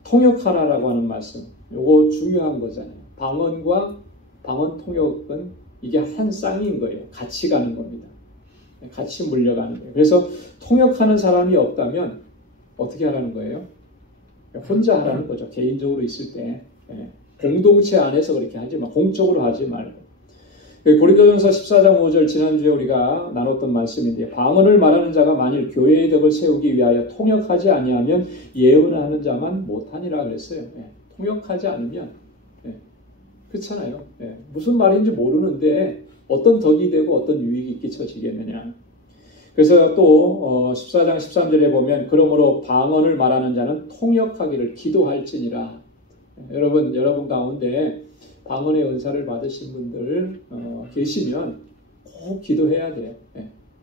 통역하라라고 하는 말씀, 요거 중요한 거잖아요. 방언과 방언 통역은 이게 한 쌍인 거예요. 같이 가는 겁니다. 같이 물려가는 거예요. 그래서 통역하는 사람이 없다면 어떻게 하라는 거예요? 혼자 하라는 거죠. 개인적으로 있을 때. 공동체 안에서 그렇게 하지 마. 공적으로 하지 말고. 고린도전서 14장 5절 지난주에 우리가 나눴던 말씀인데 방언을 말하는 자가 만일 교회의 덕을 세우기 위하여 통역하지 아니하면 예언을 하는 자만 못하니라 그랬어요. 통역하지 않으면 그렇잖아요. 무슨 말인지 모르는데 어떤 덕이 되고 어떤 유익이 끼쳐지겠느냐. 그래서 또 14장 13절에 보면 그러므로 방언을 말하는 자는 통역하기를 기도할지니라. 여러분 가운데 방언의 은사를 받으신 분들 계시면 꼭 기도해야 돼요.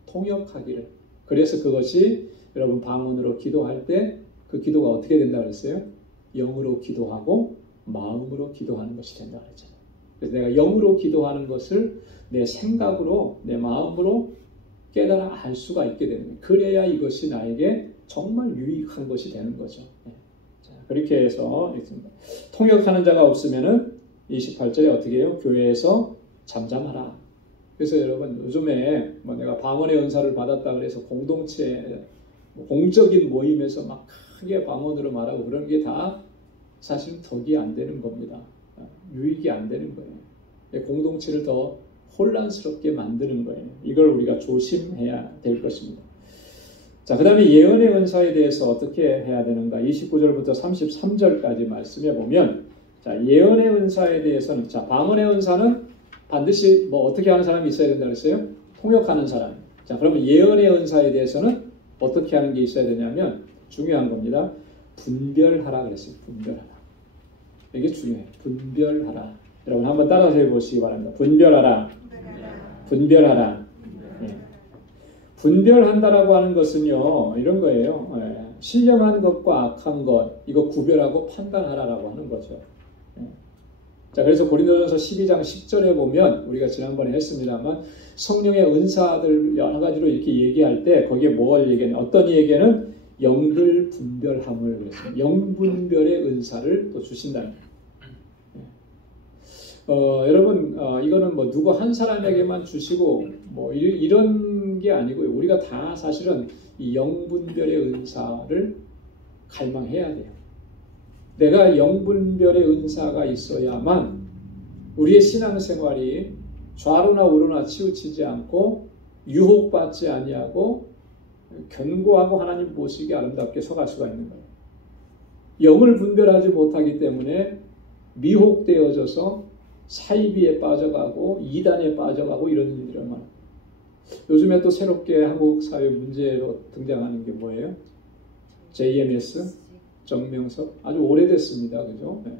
통역하기를. 그래서 그것이 여러분 방언으로 기도할 때 그 기도가 어떻게 된다 그랬어요? 영으로 기도하고 마음으로 기도하는 것이 된다 그랬잖아요. 그래서 내가 영으로 기도하는 것을 내 생각으로 내 마음으로 깨달아 알 수가 있게 되는 거예요. 그래야 이것이 나에게 정말 유익한 것이 되는 거죠. 자, 그렇게 해서 통역하는 자가 없으면은 28절에 어떻게 해요? 교회에서 잠잠하라. 그래서 여러분 요즘에 내가 방언의 은사를 받았다 그래서 공동체 공적인 모임에서 막 크게 방언으로 말하고 그런 게 다 사실은 덕이 안 되는 겁니다. 유익이 안 되는 거예요. 공동체를 더 혼란스럽게 만드는 거예요. 이걸 우리가 조심해야 될 것입니다. 자, 그 다음에 예언의 은사에 대해서 어떻게 해야 되는가? 29절부터 33절까지 말씀해 보면, 자, 예언의 은사에 대해서는, 자, 방언의 은사는 반드시 어떻게 하는 사람이 있어야 된다 그랬어요? 통역하는 사람. 자, 그러면 예언의 은사에 대해서는 어떻게 하는 게 있어야 되냐면, 중요한 겁니다. 분별하라 그랬어요. 분별하라. 이게 중요해요. 분별하라. 여러분 한번 따라서 해보시기 바랍니다. 분별하라. 분별하라. 분별한다라고 하는 것은요, 이런 거예요. 신령한 것과 악한 것, 이거 구별하고 판단하라라고 하는 거죠. 자, 그래서 고린도전서 12장 10절에 보면 우리가 지난번에 했습니다만 성령의 은사들 여러 가지로 이렇게 얘기할 때 거기에 뭘 얘기하냐? 어떤 얘기는 영들 분별함을 그랬어요. 영분별의 은사를 또 주신다는 거예요. 여러분, 이거는 누구 한 사람에게만 주시고 이런 게 아니고요. 우리가 다 사실은 이 영분별의 은사를 갈망해야 돼요. 내가 영분별의 은사가 있어야만 우리의 신앙생활이 좌로나 우로나 치우치지 않고 유혹받지 아니하고 견고하고 하나님 보시기에 아름답게 서갈 수가 있는 거예요. 영을 분별하지 못하기 때문에 미혹되어져서 사이비에 빠져가고 이단에 빠져가고 이런 일들이 얼마나. 요즘에 또 새롭게 한국 사회 문제로 등장하는 게 뭐예요? JMS, 정명석. 아주 오래됐습니다. 그죠? 네.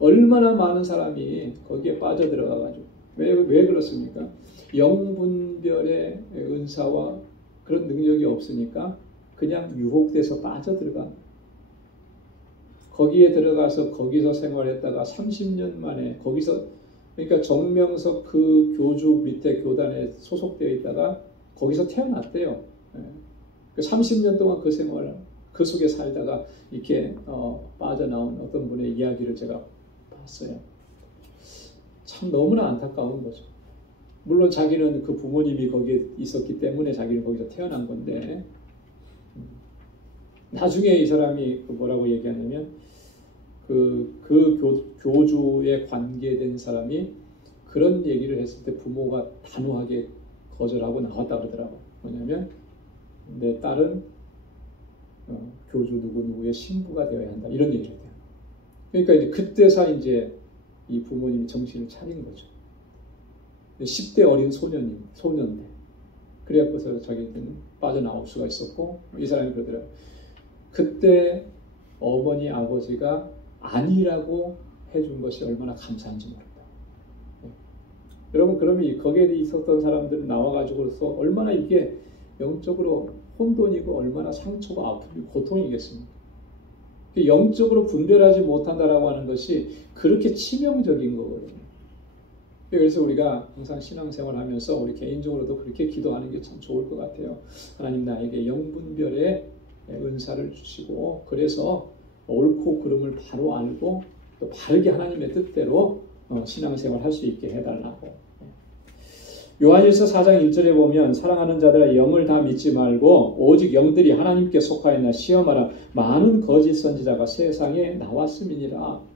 얼마나 많은 사람이 거기에 빠져들어가가지고. 왜 그렇습니까? 영분별의 은사와 그런 능력이 없으니까 그냥 유혹돼서 빠져들어가. 거기에 들어가서 거기서 생활했다가 30년 만에 거기서, 그러니까 정명석 그 교주 밑에 교단에 소속되어 있다가 거기서 태어났대요. 30년 동안 그 생활을 그 속에 살다가 이렇게 빠져나온 어떤 분의 이야기를 제가 봤어요. 참 너무나 안타까운 거죠. 물론 자기는 그 부모님이 거기에 있었기 때문에 자기는 거기서 태어난 건데, 나중에 이 사람이 뭐라고 얘기하냐면 그 교주에 관계된 사람이 그런 얘기를 했을 때 부모가 단호하게 거절하고 나왔다 그러더라고요. 뭐냐면 내 딸은 교주 누구누구의 신부가 되어야 한다, 이런 얘기를 해요. 그러니까 이제 그때서 이제 이 부모님이 정신을 차린 거죠. 10대 어린 소년인데 그래갖고서 자기는 빠져나올 수가 있었고, 이 사람이 그러더라고요. 그때 어머니 아버지가 아니라고 해준 것이 얼마나 감사한지 모른다. 여러분, 그러면 거기에 있었던 사람들은 나와가지고서 얼마나 이게 영적으로 혼돈이고 얼마나 상처가 아프고 고통이겠습니까? 영적으로 분별하지 못한다라고 하는 것이 그렇게 치명적인 거거든요. 그래서 우리가 항상 신앙생활 하면서 우리 개인적으로도 그렇게 기도하는 게 참 좋을 것 같아요. 하나님 나에게 영분별의 은사를 주시고, 그래서 옳고 그름을 바로 알고 또 바르게 하나님의 뜻대로 신앙생활 할 수 있게 해달라고. 요한일서 4장 1절에 보면 사랑하는 자들아 영을 다 믿지 말고 오직 영들이 하나님께 속하였나 시험하라. 많은 거짓 선지자가 세상에 나왔음이니라.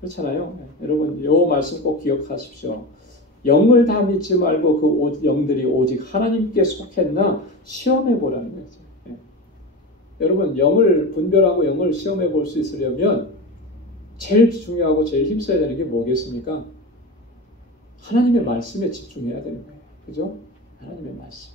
그렇잖아요. 여러분 이 말씀 꼭 기억하십시오. 영을 다 믿지 말고 그 영들이 오직 하나님께 속했나 시험해 보라는 거죠. 여러분 영을 분별하고 영을 시험해 볼 수 있으려면 제일 중요하고 제일 힘써야 되는 게 뭐겠습니까? 하나님의 말씀에 집중해야 되는 거예요. 그죠? 하나님의 말씀.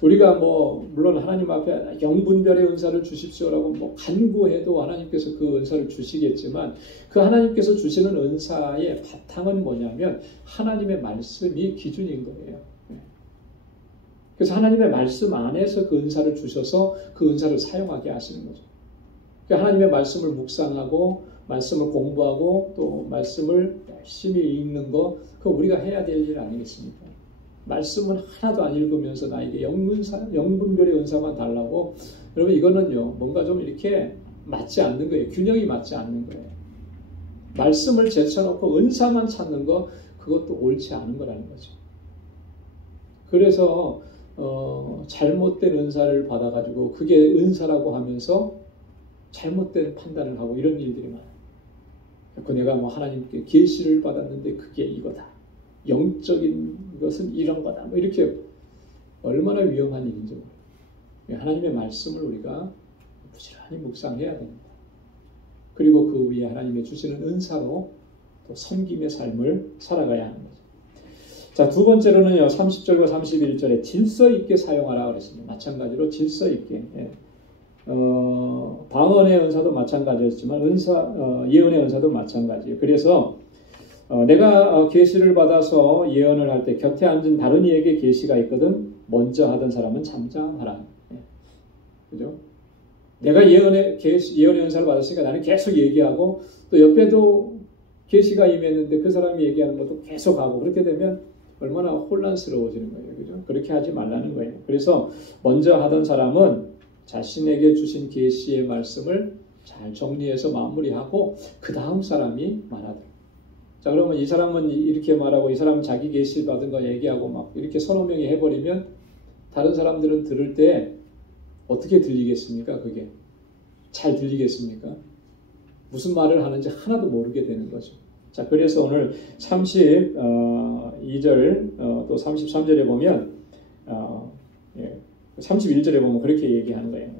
우리가 물론 하나님 앞에 영분별의 은사를 주십시오라고 간구해도 하나님께서 그 은사를 주시겠지만 그 하나님께서 주시는 은사의 바탕은 뭐냐면 하나님의 말씀이 기준인 거예요. 그래서 하나님의 말씀 안에서 그 은사를 주셔서 그 은사를 사용하게 하시는 거죠. 그러니까 하나님의 말씀을 묵상하고 말씀을 공부하고 또 말씀을 열심히 읽는 거 그거 우리가 해야 될 일 아니겠습니까? 말씀은 하나도 안 읽으면서 나에게 영분별의 은사만 달라고 여러분 이거는요 뭔가 좀 이렇게 맞지 않는 거예요. 균형이 맞지 않는 거예요. 말씀을 제쳐놓고 은사만 찾는 거 그것도 옳지 않은 거라는 거죠. 그래서 잘못된 은사를 받아가지고 그게 은사라고 하면서 잘못된 판단을 하고 이런 일들이 많아요. 그 내가 하나님께 계시를 받았는데 그게 이거다. 영적인 것은 이런 거다. 이렇게 얼마나 위험한 일인지 모르겠어요. 하나님의 말씀을 우리가 부지런히 묵상해야 됩니다. 그리고 그 위에 하나님의 주시는 은사로 또 섬김의 삶을 살아가야 하는 거죠. 자, 두 번째로는요. 30절과 31절에 질서 있게 사용하라 그랬습니다. 마찬가지로 질서 있게. 방언의 은사도 마찬가지였지만 예언의 은사도 마찬가지예요. 그래서 내가 계시를 받아서 예언을 할 때 곁에 앉은 다른 이에게 계시가 있거든 먼저 하던 사람은 잠잠하라. 그죠? 내가 예언의 은사를 받았으니까 나는 계속 얘기하고 또 옆에도 계시가 임했는데 그 사람이 얘기하는 것도 계속 하고 그렇게 되면 얼마나 혼란스러워지는 거예요. 그죠? 그렇게 하지 말라는 거예요. 그래서 먼저 하던 사람은 자신에게 주신 계시의 말씀을 잘 정리해서 마무리하고 그 다음 사람이 말하도록. 자, 그러면 이 사람은 이렇게 말하고 이 사람은 자기 계시 받은 거 얘기하고 막 이렇게 서너 명이 해버리면 다른 사람들은 들을 때 어떻게 들리겠습니까? 그게 잘 들리겠습니까? 무슨 말을 하는지 하나도 모르게 되는 거죠. 자, 그래서 오늘 32절 또 33절에 보면 31절에 보면 그렇게 얘기하는 거예요.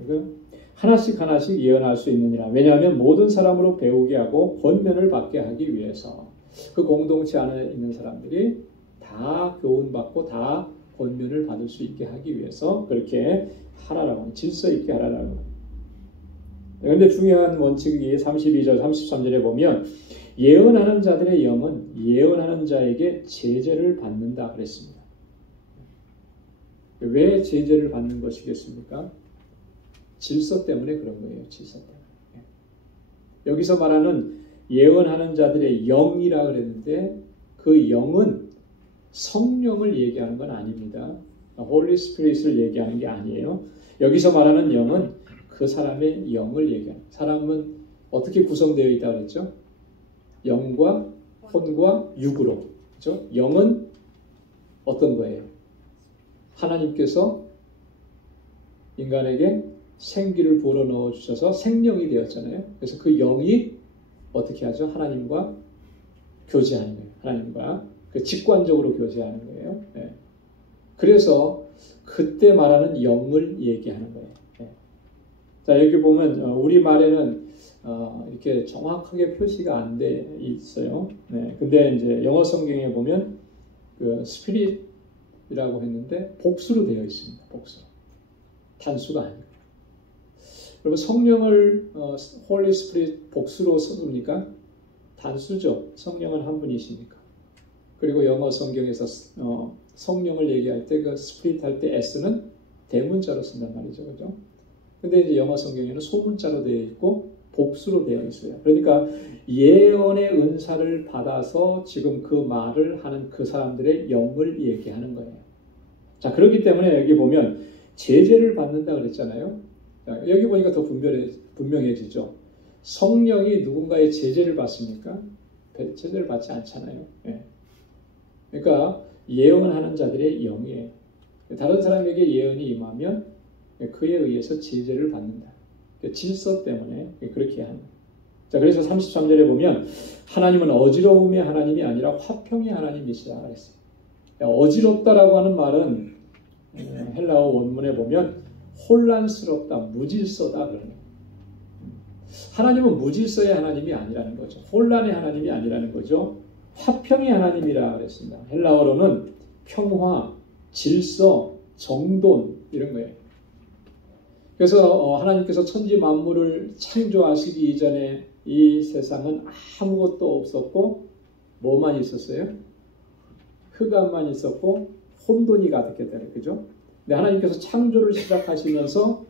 하나씩 하나씩 예언할 수 있느니라. 왜냐하면 모든 사람으로 배우게 하고 권면을 받게 하기 위해서 그 공동체 안에 있는 사람들이 다 교훈받고 다 권면을 받을 수 있게 하기 위해서 그렇게 하라라고 질서 있게 하라라고. 그런데 중요한 원칙이 32절 33절에 보면 예언하는 자들의 영은 예언하는 자에게 제재를 받는다 그랬습니다. 왜 제재를 받는 것이겠습니까? 질서 때문에 그런 거예요. 질서 때문에. 여기서 말하는 예언하는 자들의 영이라 그랬는데 그 영은 성령을 얘기하는 건 아닙니다. Holy Spirit을 얘기하는 게 아니에요. 여기서 말하는 영은 그 사람의 영을 얘기하는. 사람은 어떻게 구성되어 있다고 그랬죠? 영과 혼과 육으로. 그렇죠? 영은 어떤 거예요? 하나님께서 인간에게 생기를 불어넣어 주셔서 생명이 되었잖아요. 그래서 그 영이 어떻게 하죠? 하나님과 교제하는 거예요. 하나님과 직관적으로 교제하는 거예요. 네. 그래서 그때 말하는 영을 얘기하는 거예요. 네. 자, 여기 보면 우리 말에는 이렇게 정확하게 표시가 안 돼 있어요. 네. 근데 이제 영어 성경에 보면 그 스피릿이라고 했는데 복수로 되어 있습니다. 복수. 단수가 아니에요. 여러분 성령을 홀리 스피릿 복수로 씁니까? 단수죠. 성령은 한 분이시니까. 그리고 영어 성경에서 성령을 얘기할 때 그 스피릿 할 때 S는 대문자로 쓴단 말이죠. 그죠? 근데 이제 영어 성경에는 소문자로 되어 있고 복수로 되어 있어요. 그러니까 예언의 은사를 받아서 지금 그 말을 하는 그 사람들의 영을 얘기하는 거예요. 자, 그렇기 때문에 여기 보면 제재를 받는다 그랬잖아요. 자, 여기 보니까 더 분명해지죠. 성령이 누군가의 제재를 받습니까? 제재를 받지 않잖아요. 네. 그러니까 예언하는 자들의 영이에요. 다른 사람에게 예언이 임하면 그에 의해서 제재를 받는다. 질서 때문에 그렇게 하는 거예요. 자, 그래서 33절에 보면 하나님은 어지러움의 하나님이 아니라 화평의 하나님이시라 그랬어요. 어지럽다라고 하는 말은 헬라어 원문에 보면 혼란스럽다, 무질서다 그러는 거예요. 하나님은 무질서의 하나님이 아니라는 거죠. 혼란의 하나님이 아니라는 거죠. 화평의 하나님이라 그랬습니다. 헬라어로는 평화, 질서, 정돈 이런 거예요. 그래서 하나님께서 천지 만물을 창조하시기 이전에 이 세상은 아무것도 없었고 뭐만 있었어요? 흑암만 있었고 혼돈이 가득했다는 거죠. 근데 하나님께서 창조를 시작하시면서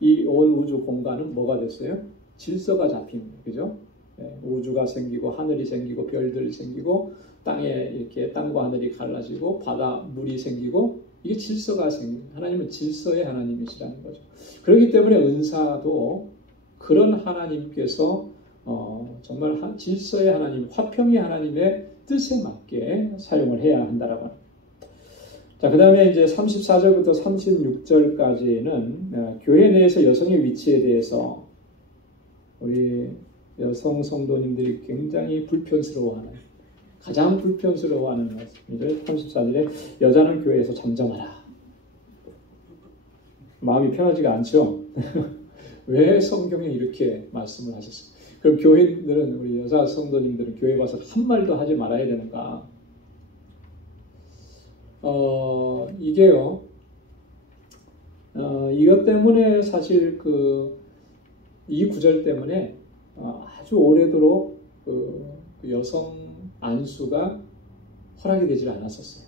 이 온 우주 공간은 뭐가 됐어요? 질서가 잡힌 거예요. 그죠? 네, 우주가 생기고 하늘이 생기고 별들이 생기고 땅에 이렇게 땅과 하늘이 갈라지고 바다 물이 생기고 이게 질서가 생긴 하나님은 질서의 하나님이시라는 거죠. 그렇기 때문에 은사도 그런 하나님께서 정말 질서의 하나님, 화평의 하나님의 뜻에 맞게 사용을 해야 한다라고 합니다. 자, 그 다음에 이제 34절부터 36절까지는 교회 내에서 여성의 위치에 대해서 우리 여성 성도님들이 굉장히 불편스러워하는, 가장 불편스러워하는 말씀이죠. 34절에 여자는 교회에서 잠잠하라. 마음이 편하지가 않죠. 왜 성경에 이렇게 말씀을 하셨어요? 그럼 교회들은, 우리 여자 성도님들은 교회 와서 한 말도 하지 말아야 되는가? 이게요, 이것 때문에 사실 이 구절 때문에 아주 오래도록 여성 안수가 허락이 되질 않았었어요.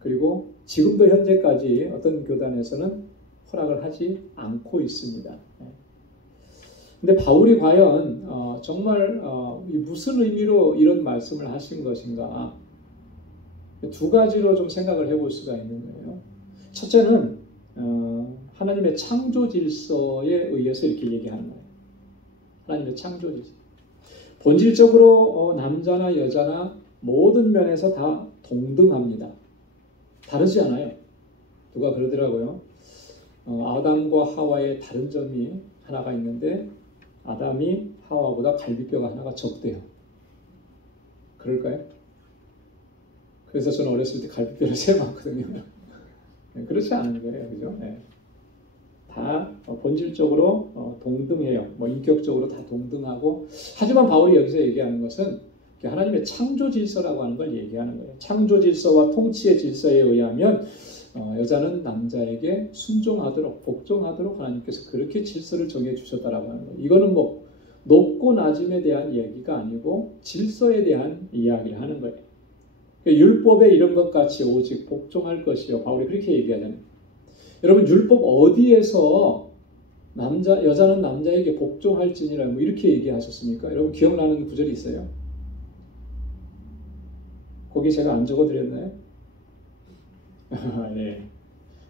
그리고 지금도 현재까지 어떤 교단에서는 허락을 하지 않고 있습니다. 근데 바울이 과연 정말 무슨 의미로 이런 말씀을 하신 것인가? 두 가지로 좀 생각을 해볼 수가 있는 거예요. 첫째는 하나님의 창조 질서에 의해서 이렇게 얘기하는 거예요. 하나님의 창조 질서. 본질적으로 남자나 여자나 모든 면에서 다 동등합니다. 다르지 않아요. 누가 그러더라고요. 아담과 하와의 다른 점이 하나가 있는데 아담이 하와보다 갈비뼈가 하나가 적대요. 그럴까요? 그래서 저는 어렸을 때 갈비뼈를 세봤거든요. 그렇지 않은 거예요. 그죠? 네. 다 본질적으로 동등해요. 인격적으로 다 동등하고, 하지만 바울이 여기서 얘기하는 것은 하나님의 창조 질서라고 하는 걸 얘기하는 거예요. 창조 질서와 통치의 질서에 의하면 여자는 남자에게 순종하도록, 복종하도록 하나님께서 그렇게 질서를 정해 주셨다라고 하는 거예요. 이거는 높고 낮음에 대한 얘기가 아니고 질서에 대한 이야기를 하는 거예요. 율법에 이런 것 같이 오직 복종할 것이요. 바울이 그렇게 얘기하잖아요. 여러분, 율법 어디에서 여자는 남자에게 복종할지니라 이렇게 얘기하셨습니까? 여러분 기억나는 구절이 있어요? 거기 제가 안 적어드렸나요? 네.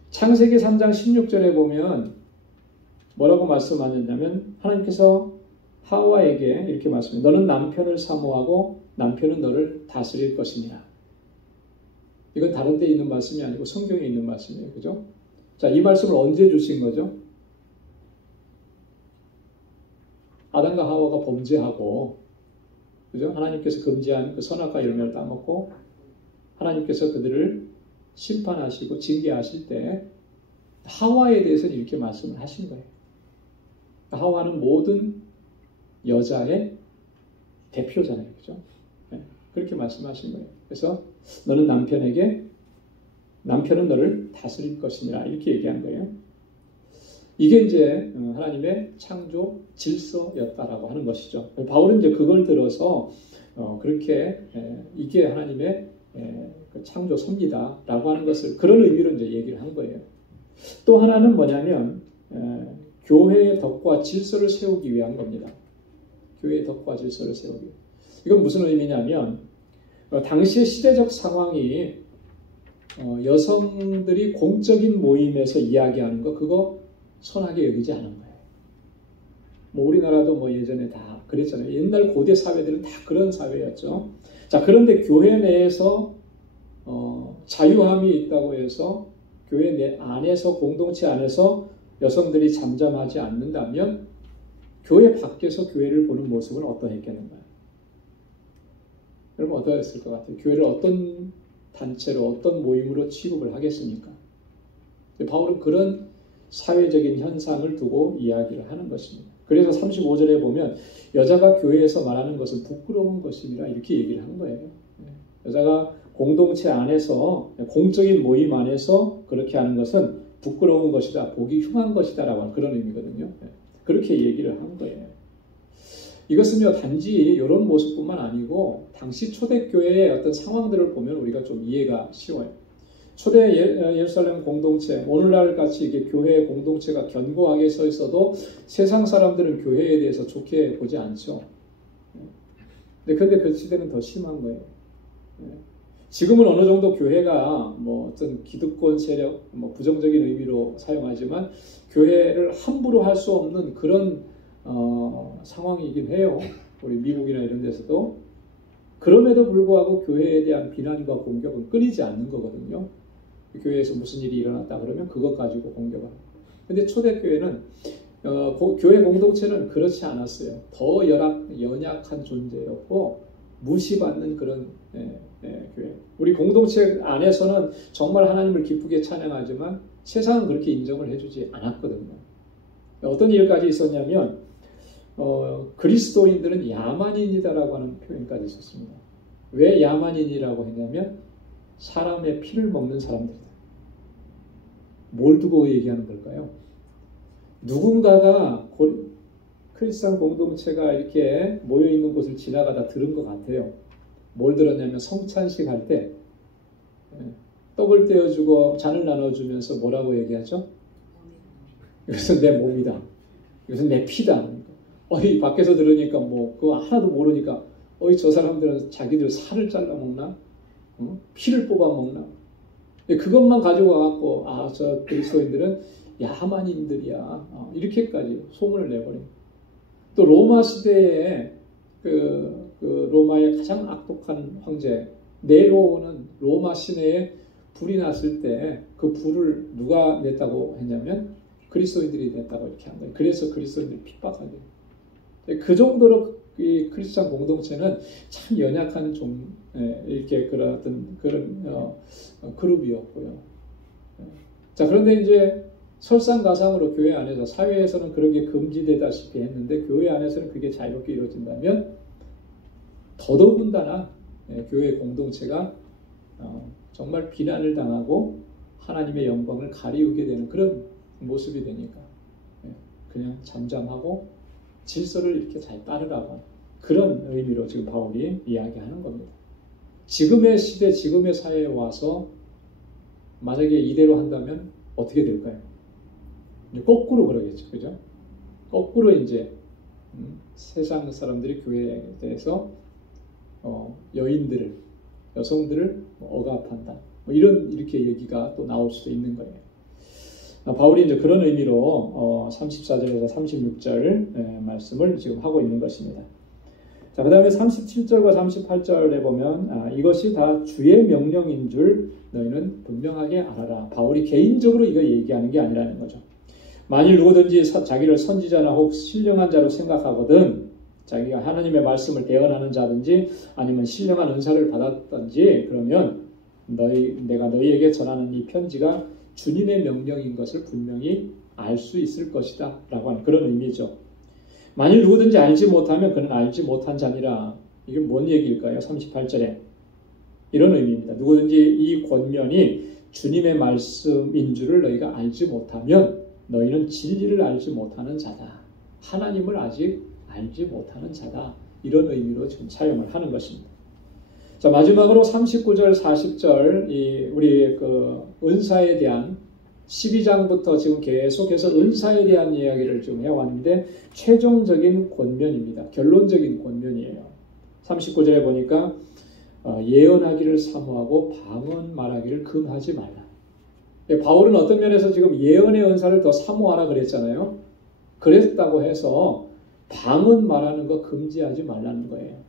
창세기 3장 16절에 보면 뭐라고 말씀하셨냐면 하나님께서 하와에게 이렇게 말씀해요. 너는 남편을 사모하고 남편은 너를 다스릴 것이니라. 이건 다른 데 있는 말씀이 아니고 성경에 있는 말씀이에요. 그죠? 자, 이 말씀을 언제 주신 거죠? 아담과 하와가 범죄하고, 그죠? 하나님께서 금지한 그 선악과 열매를 따먹고 하나님께서 그들을 심판하시고 징계하실 때 하와에 대해서는 이렇게 말씀을 하신 거예요. 하와는 모든 여자의 대표잖아요. 그죠? 네, 그렇게 말씀하신 거예요. 그래서 너는 남편은 너를 다스릴 것이니라 이렇게 얘기한 거예요. 이게 이제 하나님의 창조 질서였다라고 하는 것이죠. 바울은 이제 그걸 들어서 그렇게 이게 하나님의 창조 섭리다라고 하는 것을 그런 의미로 이제 얘기를 한 거예요. 또 하나는 뭐냐면 교회의 덕과 질서를 세우기 위한 겁니다. 교회의 덕과 질서를 세우기 위해. 이건 무슨 의미냐면 당시의 시대적 상황이 여성들이 공적인 모임에서 이야기하는 거 그거 선하게 여기지 않은 거예요. 우리나라도 예전에 다 그랬잖아요. 옛날 고대 사회들은 다 그런 사회였죠. 자, 그런데 교회 내에서 자유함이 있다고 해서 교회 내 안에서 공동체 안에서 여성들이 잠잠하지 않는다면 교회 밖에서 교회를 보는 모습은 어떠했겠는가요? 여러분 어떠했을 것 같아요? 교회를 어떤 단체로 어떤 모임으로 취급을 하겠습니까? 바울은 그런 사회적인 현상을 두고 이야기를 하는 것입니다. 그래서 35절에 보면 여자가 교회에서 말하는 것은 부끄러운 것이라 이렇게 얘기를 한 거예요. 여자가 공동체 안에서 공적인 모임 안에서 그렇게 하는 것은 부끄러운 것이다, 보기 흉한 것이다라고 하는 그런 의미거든요. 그렇게 얘기를 한 거예요. 이것은요 단지 이런 모습뿐만 아니고 당시 초대교회의 어떤 상황들을 보면 우리가 좀 이해가 쉬워요. 초대 예루살렘 공동체, 오늘날 같이 이게 교회 공동체가 견고하게 서 있어도 세상 사람들은 교회에 대해서 좋게 보지 않죠. 근데 그 시대는 더 심한 거예요. 지금은 어느 정도 교회가 뭐 어떤 기득권 세력, 뭐 부정적인 의미로 사용하지만 교회를 함부로 할 수 없는 그런 상황이긴 해요. 우리 미국이나 이런 데서도. 그럼에도 불구하고 교회에 대한 비난과 공격은 끊이지 않는 거거든요. 교회에서 무슨 일이 일어났다 그러면 그것 가지고 공격하고. 근데 초대교회는 교회 공동체는 그렇지 않았어요. 더 연약한 존재였고 무시받는 그런 교회. 우리 공동체 안에서는 정말 하나님을 기쁘게 찬양하지만 세상은 그렇게 인정을 해주지 않았거든요. 어떤 일까지 있었냐면 그리스도인들은 야만인이다라고 하는 표현까지 있었습니다. 왜 야만인이라고 했냐면 사람의 피를 먹는 사람들이다. 뭘 두고 얘기하는 걸까요? 누군가가 크리스찬 공동체가 이렇게 모여있는 곳을 지나가다 들은 것 같아요. 뭘 들었냐면 성찬식 할 때 떡을 떼어주고 잔을 나눠주면서 뭐라고 얘기하죠? 이것은 내 몸이다. 이것은 내 피다. 어이 밖에서 들으니까 뭐 그거 하나도 모르니까 어이 저 사람들은 자기들 살을 잘라 먹나? 피를 뽑아 먹나? 그것만 가지고 와갖고 저 그리스도인들은 야만인들이야. 이렇게까지 소문을 내버립니다. 또 로마 시대에 그 로마의 가장 악독한 황제 네로는 로마 시내에 불이 났을 때 그 불을 누가 냈다고 했냐면 그리스도인들이 냈다고 이렇게 한 거예요. 그래서 그리스도인들이 핍박하게. 그 정도로 이 크리스찬 공동체는 참 연약한 이렇게 그런 그룹이었고요. 자, 그런데 이제 설상가상으로 교회 안에서 사회에서는 그런 게 금지되다시피 했는데 교회 안에서는 그게 자유롭게 이루어진다면 더더군다나 교회 공동체가 정말 비난을 당하고 하나님의 영광을 가리우게 되는 그런 모습이 되니까 그냥 잠잠하고 질서를 이렇게 잘 따르라고 그런 의미로 지금 바울이 이야기하는 겁니다. 지금의 시대, 지금의 사회에 와서 만약에 이대로 한다면 어떻게 될까요? 거꾸로 그러겠죠. 그죠? 거꾸로 이제 세상 사람들이 교회에 대해서 여인들을, 여성들을 억압한다. 이렇게 얘기가 또 나올 수도 있는 거예요. 바울이 이제 그런 의미로 34절에서 36절 말씀을 지금 하고 있는 것입니다. 자, 그 다음에 37절과 38절에 보면 이것이 다 주의 명령인 줄 너희는 분명하게 알아라. 바울이 개인적으로 이거 얘기하는 게 아니라는 거죠. 만일 누구든지 자기를 선지자나 혹 신령한 자로 생각하거든 자기가 하나님의 말씀을 대언하는 자든지 아니면 신령한 은사를 받았든지 그러면 내가 너희에게 전하는 이 편지가 주님의 명령인 것을 분명히 알 수 있을 것이다 라고 하는 그런 의미죠. 만일 누구든지 알지 못하면 그는 알지 못한 자니라. 이게 뭔 얘기일까요? 38절에 이런 의미입니다. 누구든지 이 권면이 주님의 말씀인 줄을 너희가 알지 못하면 너희는 진리를 알지 못하는 자다. 하나님을 아직 알지 못하는 자다. 이런 의미로 지금 사용을 하는 것입니다. 자, 마지막으로 39절, 40절 우리 은사에 대한 12장부터 지금 계속해서 은사에 대한 이야기를 좀 해왔는데 최종적인 권면입니다. 결론적인 권면이에요. 39절에 보니까 예언하기를 사모하고 방언 말하기를 금하지 말라. 바울은 어떤 면에서 지금 예언의 은사를 더 사모하라 그랬잖아요. 그랬다고 해서 방언 말하는 거 금지하지 말라는 거예요.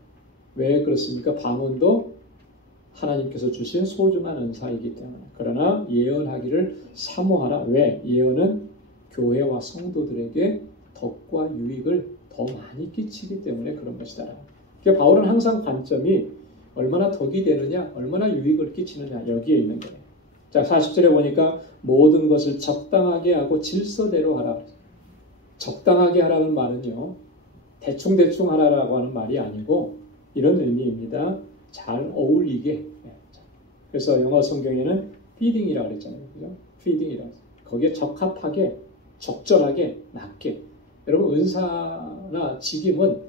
왜 그렇습니까? 방언도 하나님께서 주신 소중한 은사이기 때문에. 그러나 예언하기를 사모하라. 왜? 예언은 교회와 성도들에게 덕과 유익을 더 많이 끼치기 때문에 그런 것이다. 그러니까 바울은 항상 관점이 얼마나 덕이 되느냐, 얼마나 유익을 끼치느냐 여기에 있는 거예요. 자, 40절에 보니까 모든 것을 적당하게 하고 질서대로 하라. 적당하게 하라는 말은요, 대충대충 하라라고 하는 말이 아니고 이런 의미입니다. 잘 어울리게. 그래서 영어 성경에는 feeding이라고 그랬잖아요. 그죠? feeding이라고. 거기에 적합하게, 적절하게, 맞게. 여러분, 은사나 직임은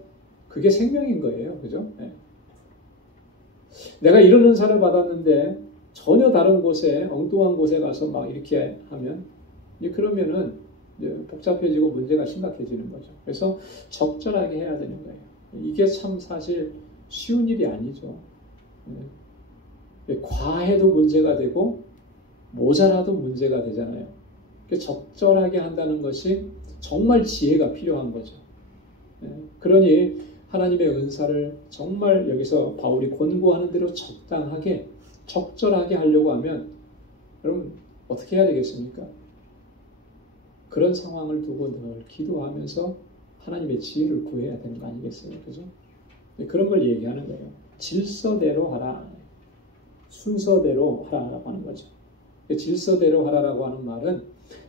그게 생명인 거예요. 그죠? 네. 내가 이런 은사를 받았는데 전혀 다른 곳에, 엉뚱한 곳에 가서 막 이렇게 하면, 그러면은 복잡해지고 문제가 심각해지는 거죠. 그래서 적절하게 해야 되는 거예요. 이게 참 사실 쉬운 일이 아니죠. 과해도 문제가 되고 모자라도 문제가 되잖아요. 적절하게 한다는 것이 정말 지혜가 필요한 거죠. 그러니 하나님의 은사를 정말 여기서 바울이 권고하는 대로 적당하게, 적절하게 하려고 하면 여러분 어떻게 해야 되겠습니까? 그런 상황을 두고 늘 기도하면서 하나님의 지혜를 구해야 되는 거 아니겠어요? 그죠? 그런 걸 얘기하는 거예요. 질서대로 하라. 순서대로 하라라고 하는 거죠. 질서대로 하라라고 하는 말은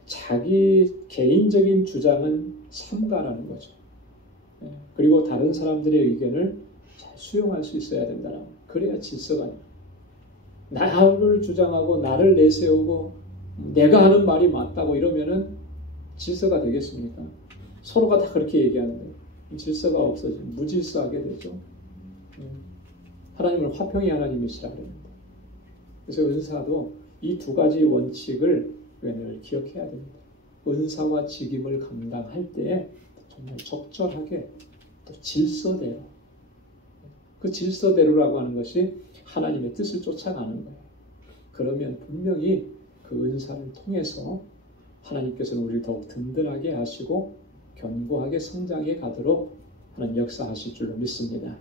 자기 개인적인 주장은 삼가라는 거죠. 그리고 다른 사람들의 의견을 잘 수용할 수 있어야 된다는 거예요. 그래야 질서가 아니에요. 나를 주장하고 나를 내세우고 내가 하는 말이 맞다고 이러면은 질서가 되겠습니까? 서로가 다 그렇게 얘기하는데 질서가 없어지고 무질서하게 되죠. 하나님은 화평의 하나님이시라 그럽니다. 그래서 은사도 이 두 가지 원칙을 늘 기억해야 됩니다. 은사와 직임을 감당할 때 정말 적절하게 또 질서대로, 그 질서대로라고 하는 것이 하나님의 뜻을 쫓아가는 거예요. 그러면 분명히 그 은사를 통해서 하나님께서는 우리를 더욱 든든하게 하시고 견고하게 성장해 가도록 하나님 역사하실 줄로 믿습니다.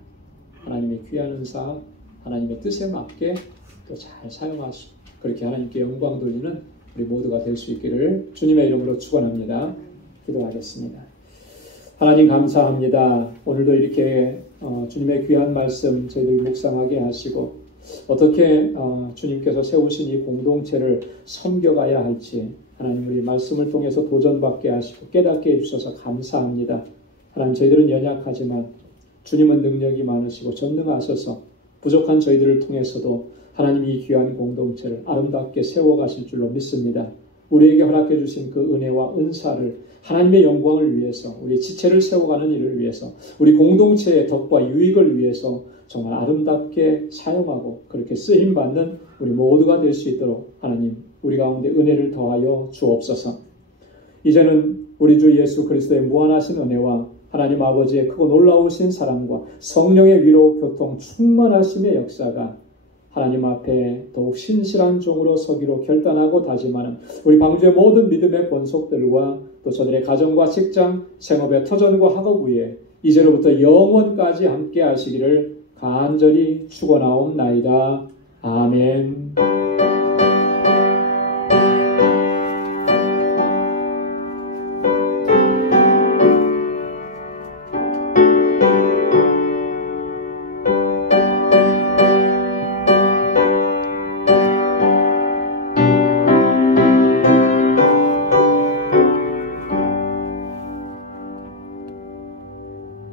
하나님의 귀한 은사, 하나님의 뜻에 맞게 또 잘 사용하시고 그렇게 하나님께 영광 돌리는 우리 모두가 될 수 있기를 주님의 이름으로 축원합니다. 기도하겠습니다. 하나님 감사합니다. 오늘도 이렇게 주님의 귀한 말씀 저희들 묵상하게 하시고 어떻게 주님께서 세우신 이 공동체를 섬겨가야 할지 하나님 우리 말씀을 통해서 도전받게 하시고 깨닫게 해주셔서 감사합니다. 하나님 저희들은 연약하지만 주님은 능력이 많으시고 전능하셔서 부족한 저희들을 통해서도 하나님이 이 귀한 공동체를 아름답게 세워가실 줄로 믿습니다. 우리에게 허락해 주신 그 은혜와 은사를 하나님의 영광을 위해서 우리의 지체를 세워가는 일을 위해서 우리 공동체의 덕과 유익을 위해서 정말 아름답게 사용하고 그렇게 쓰임받는 우리 모두가 될 수 있도록 하나님 우리 가운데 은혜를 더하여 주옵소서. 이제는 우리 주 예수 그리스도의 무한하신 은혜와 하나님 아버지의 크고 놀라우신 사랑과 성령의 위로 교통 충만하심의 역사가 하나님 앞에 더욱 신실한 종으로 서기로 결단하고 다짐하는 우리 방주의 모든 믿음의 권속들과 또 저들의 가정과 직장, 생업의 터전과 학업 위에 이제로부터 영원까지 함께 하시기를 간절히 축원하옵나이다. 아멘.